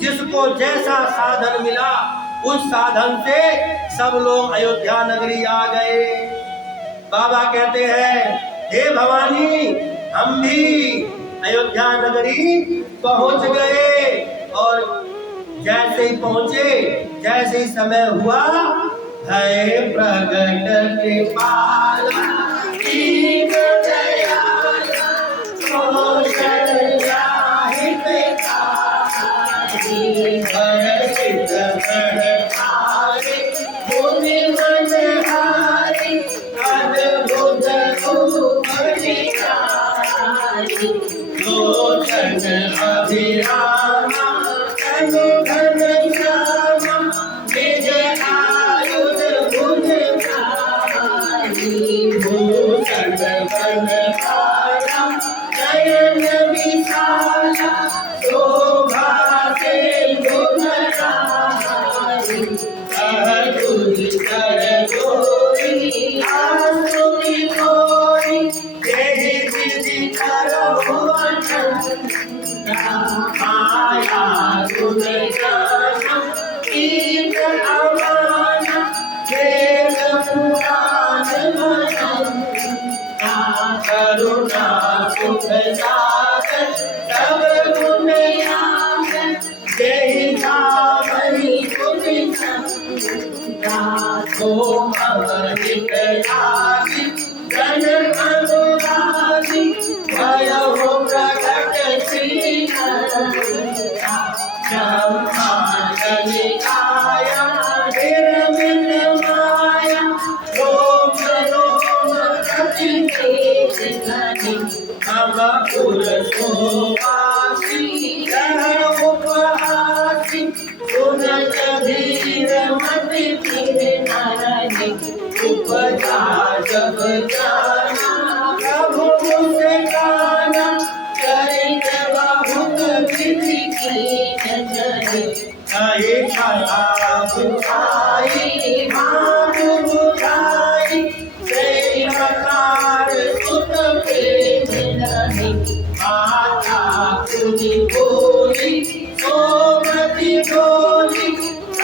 जिसको जैसा साधन मिला उस साधन से सब लोग अयोध्या नगरी आ गए। बाबा कहते हैं, हे भवानी, हम भी अयोध्या नगरी पहुंच गए। और जैसे ही पहुंचे, जैसे ही समय हुआ, है प्रगट कृपाला दीन दयाला कौशल हितकारी हर्षित प्रणतारे मुनि मनहारी अद्भुत रूप दिखाई लोचन अभिरामा तनु घन श्यामा निज आयुध भुज भूषण बनहारा नयन विशाला शोभा से गुणकारी अद्भुत कर जोरी आसुरी कोरी देहि विधि करो माया गुण ज्ञान कीर्त अमान वेद पुराण मनन करुणा सुख सागर सब गुण यान देहि नामहि गुण गाथो अमृत लागी जन अनुरागी भयो प्रकट श्री ब्रह्मांडनिकाया निर्मित माया रोम रोम प्रतिभेदनि हम पुर शोभासी रह उपहासी सुनत धीर मति फिर नरनि उपजा जब जाना प्रभु मुझे गाना चरित बहुत विधि की जजनी कहे कला बुझाई भाग बुझाई से प्रकार सुत प्रेम नहीं माता खुदी बोली सोमति बोली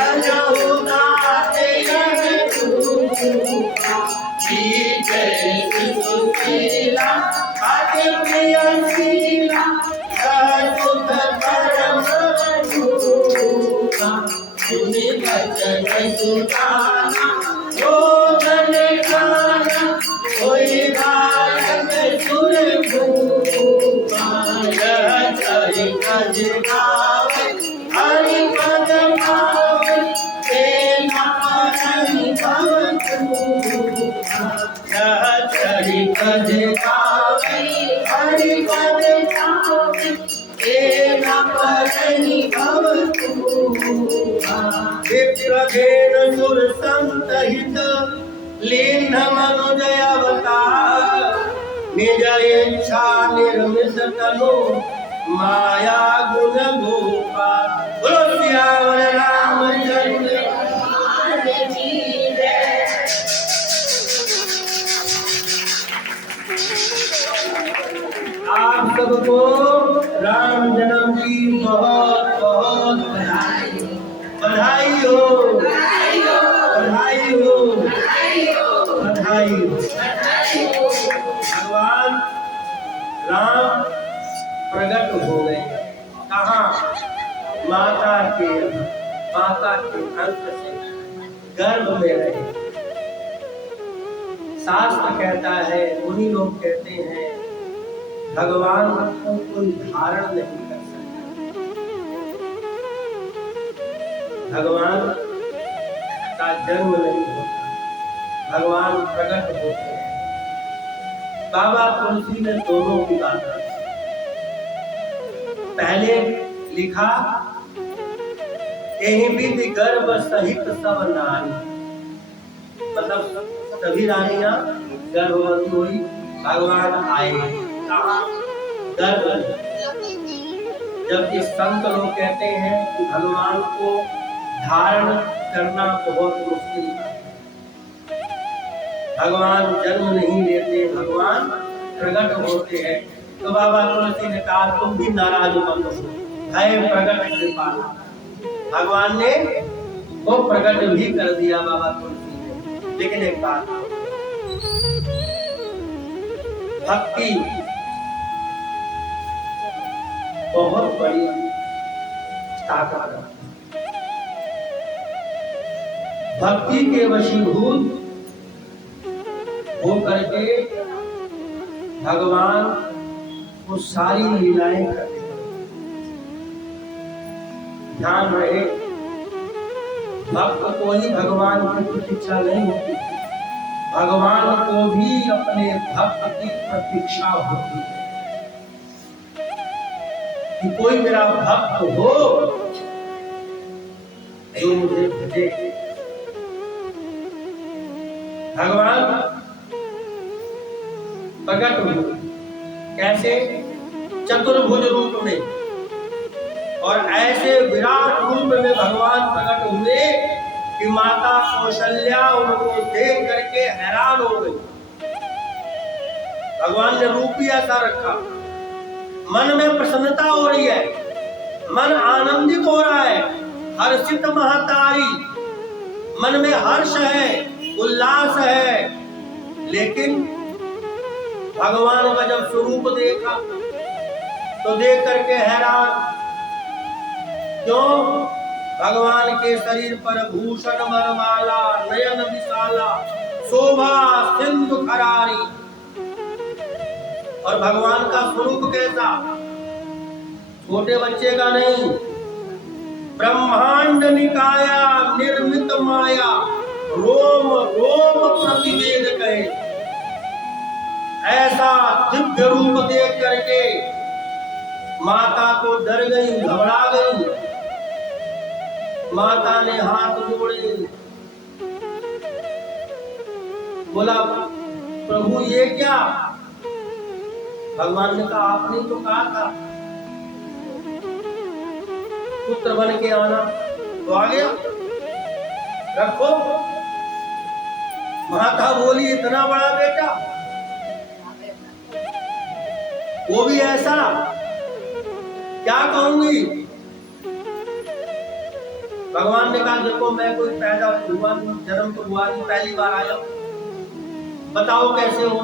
अजहुदाते सुशीला अति प्रियशीला सुध परम रूपा सुनि भजन सुनाना रोदन गाना कोई बालक सुर भूपा चरि कज गावे हरि पद पावे तेना परनि भव चरि कज गावे हरि पद पावे तेना परनि भव विप्रभेद सुर संत हित लीन मनुजय अवतार निज इच्छा निर्मित तनु माया गुण गोपाल। बोलो सियावर रामचंद्र आप सबको राम जन्म की बहुत बहुत बधाई। बधाई हो, बधाई हो, बधाई हो। भगवान राम प्रकट हो गए। कहाँ? माता के अंत से गर्भ में रहे। शास्त्र कहता है, उन्हीं लोग कहते हैं, भगवान को कोई धारण नहीं कर सकता। भगवान का जन्म नहीं होता, भगवान प्रकट होते हैं। बाबा तुलसी ने दोनों की बात की। पहले लिखा, यही भी गर्भ सहित सब नारी, मतलब सभी रानियां गर्भवती हुई, भगवान आए। कहाँ? गर्भ। जबकि संत लोग कहते हैं कि भगवान को धारण करना बहुत मुश्किल है। भगवान जन्म नहीं लेते, भगवान प्रकट होते हैं। तो बाबा तुलसी ने कहा, तुम भी नाराज मत हो, है प्रकट कृपाला। भगवान ने वो प्रकट भी कर दिया बाबा तुलसी ने। लेकिन एक बात, भक्ति बहुत बड़ी ताकत है। भक्ति के वशीभूत हो करके भगवान वो सारी लीलाएं करते हैं। ध्यान रहे, भक्त को ही भगवान की प्रतीक्षा नहीं होती, भगवान को भी अपने भक्त की प्रतीक्षा होती है कि कोई मेरा भक्त हो जो मुझे भजे। भगवान प्रकट हुए। कैसे? चतुर्भुज रूप में, और ऐसे विराट रूप में भगवान प्रकट हुए कि माता कौशल्या उनको देख करके हैरान हो गई। भगवान ने रूप ही ऐसा रखा, मन में प्रसन्नता हो रही है, मन आनंदित हो रहा है, हर्षित महतारी, मन में हर्ष है, उल्लास है। लेकिन भगवान का जब स्वरूप देखा तो देख करके हैरान। क्यों? भगवान के शरीर पर भूषण वरमाला, नयन विशाला, शोभा सिंधु खरारी। और भगवान का स्वरूप कैसा? छोटे बच्चे का नहीं, ब्रह्मांड निकाया निर्मित माया, रोम रोम प्रतिवेद कहे। ऐसा दिव्य रूप देख करके माता तो डर गई, घबरा गई। माता ने हाथ जोड़े, बोला, प्रभु ये क्या? भगवान ने कहा, आपने तो कहा था पुत्र बन के आना, तो आ गया, रखो। माता बोली, इतना बड़ा बेटा, वो भी ऐसा, क्या कहूंगी? भगवान ने कहा, देखो मैं कोई पैदा हुआ, जन्म तो हुआ नहीं, पहली बार आया, बताओ कैसे हो?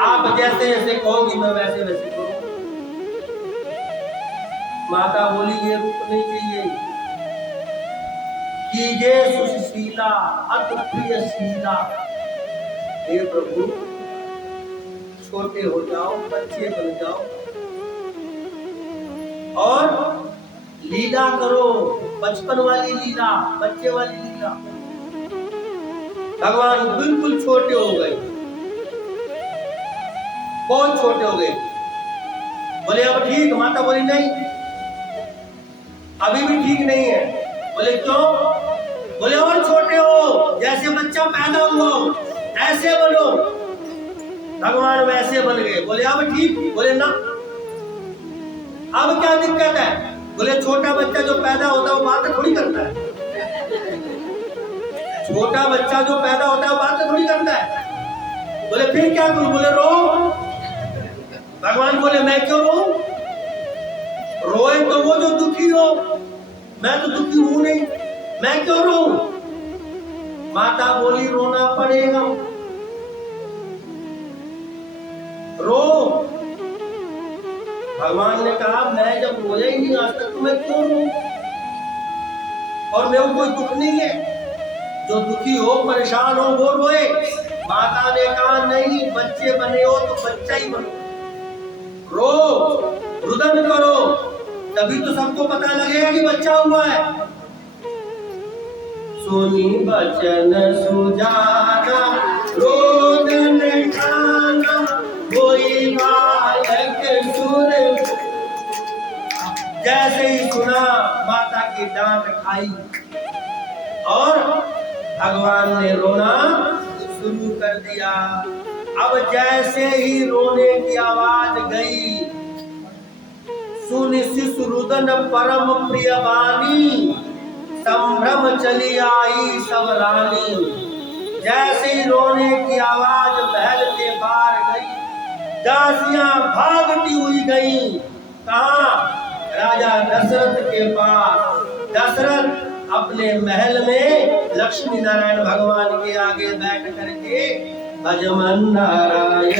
आप जैसे जैसे कहोगी मैं वैसे वैसे करूँ। माता बोली, ये रूप नहीं चाहिए, कीजिए सुशीला अति प्रियशीला। हे प्रभु, छोटे हो जाओ, बच्चे बन जाओ और लीला करो, बचपन वाली लीला, बच्चे वाली लीला। भगवान बिल्कुल छोटे हो गए, बहुत छोटे हो गए। बोले अब ठीक? माता बोली नहीं, अभी भी ठीक नहीं है। बोले क्यों? बोले और छोटे हो, जैसे बच्चा पैदा हुआ हो ऐसे बनो। भगवान वैसे बन गए। बोले अब ठीक? बोले ना, अब क्या दिक्कत है? बोले छोटा बच्चा जो पैदा होता है वो बात थोड़ी करता है, छोटा बच्चा जो पैदा होता है वो बात थोड़ी करता है। बोले फिर क्या करूं? बोले रो। भगवान बोले मैं क्यों रो? रोए तो वो जो दुखी हो, मैं तो दुखी हूं नहीं, मैं क्यों रो? माता बोली रोना पड़ेगा, रो। भगवान ने कहा मैं जब रोया ही नहीं आज तक तो मैं क्यों रो? और मेरे को कोई दुख नहीं है, जो दुखी हो परेशान हो वो रोए। माता ने कहा नहीं, बच्चे बने हो तो बच्चा ही बनो, रो, रुदन करो, तभी तो सबको पता लगेगा कि बच्चा हुआ है। सुनी बचन सुजाना रोदन ठाना, कोई बालक सुर। जैसे ही सुना माता की डांट खाई और भगवान ने रोना शुरू कर दिया। अब जैसे ही रोने की आवाज गई, सुनि शिशु रुदन परम प्रिय बानी, संभ्रम चली आई सब रानी। जैसे ही रोने की आवाज महल के बाहर गई, दासियां भागती हुई गई। कहाँ? राजा दशरथ के पास। दशरथ अपने महल में लक्ष्मी नारायण भगवान के आगे बैठ करके भजमन नारायण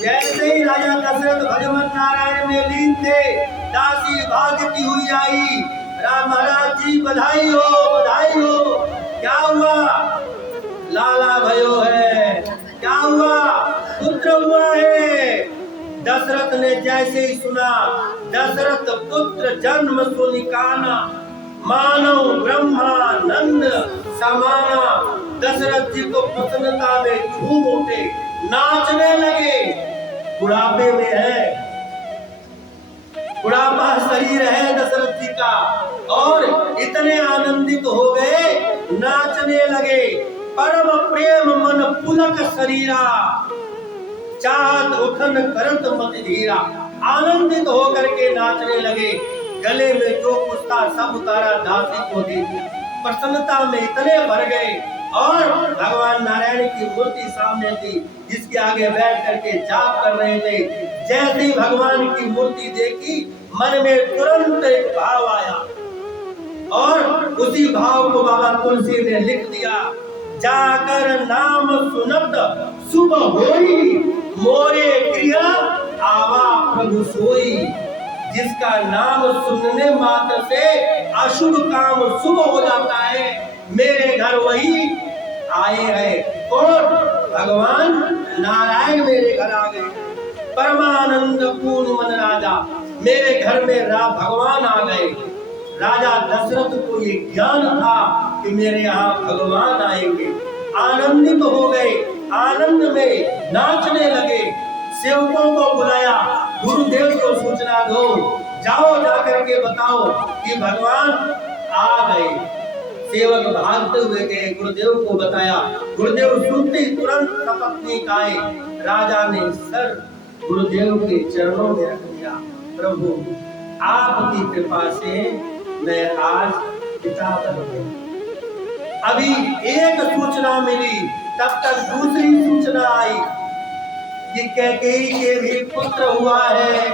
जैसे ही राजा दशरथ भजमन नारायण में लीन थे, दासी भागती हुई आई। राम महाराज जी बधाई हो, बधाई हो। क्या हुआ? लाला भयो है। क्या हुआ? पुत्र हुआ है। दशरथ ने जैसे ही सुना, दशरथ पुत्र जन्म सुनिकाना, मानव ब्रह्मानंद समाना। दशरथ जी को प्रसन्नता में झूम उठे, नाचने लगे। बुढ़ापे में है, बुढ़ापा शरीर है दशरथ जी का, और इतने आनंदित हो गए, नाचने लगे। परम प्रेम मन पुलक शरीरा, चाहत उठन करत मत धीरा। आनंदित होकर के नाचने लगे। गले में जो कुछ था सब उतारा, दासी को दे दिया। प्रसन्नता में इतने भर गए और भगवान नारायण की मूर्ति सामने थी, जिसके आगे बैठ करके जाप कर रहे थे। जैसे ही भगवान की मूर्ति देखी, मन में तुरंत एक भाव आया और उसी भाव को बाबा तुलसी ने लिख दिया। जाकर नाम सुनत शुभ होई, मोरे क्रिया आवा प्रभु सोई। जिसका नाम सुनने मात्र से अशुभ काम शुभ हो जाता है, मेरे घर वही आए हैं। कौन? भगवान नारायण मेरे घर आ गए। परमानंद पूर्ण मन राजा, मेरे घर में भगवान आ गए। राजा दशरथ को ये ज्ञान था कि मेरे यहाँ भगवान आएंगे। आनंदित हो गए, आनंद में नाचने लगे। सेवकों को बुलाया, गुरुदेव को सूचना दो, जाओ जाकर के बताओ कि भगवान आ गए। सेवक भागते हुए गए, गुरुदेव को बताया। गुरुदेव सुनते तुरंत सपत्नी आए। राजा ने सर गुरुदेव के चरणों में रख दिया। प्रभु आपकी कृपा से मैं आज पिता बन गया। अभी एक सूचना मिली, तब तक दूसरी सूचना आई कि कैकेयी के भी पुत्र हुआ है।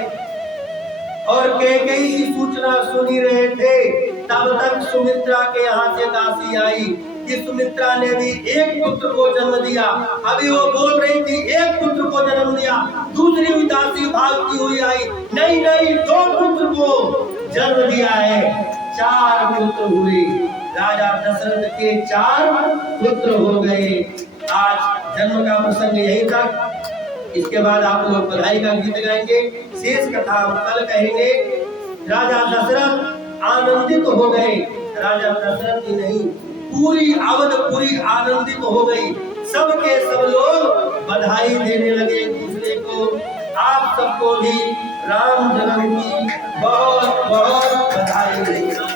और कैकेयी की सूचना सुनी रहे थे, तब तक सुमित्रा के यहाँ से दासी आई कि सुमित्रा ने भी एक पुत्र को जन्म दिया। अभी वो बोल रही थी एक पुत्र को जन्म दिया, दूसरी भी दासी भागती हुई आई, नहीं नहीं 2 पुत्र को जन्म दिया है। 4 पुत्र हुए। राजा दशरथ के 4 पुत्र हो गए। आज जन्म का प्रसंग यही था। इसके बाद आप लोग बधाई का गीत गाएंगे, शेष कथा हम कल कहेंगे। राजा दशरथ आनंदित हो गए। राजा दशरथ ही नहीं, पूरी अवधपुरी आनंदित हो गई। सबके सब लोग बधाई देने लगे एक दूसरे को। आप सबको भी राम जन्म की बहुत बहुत बधाई।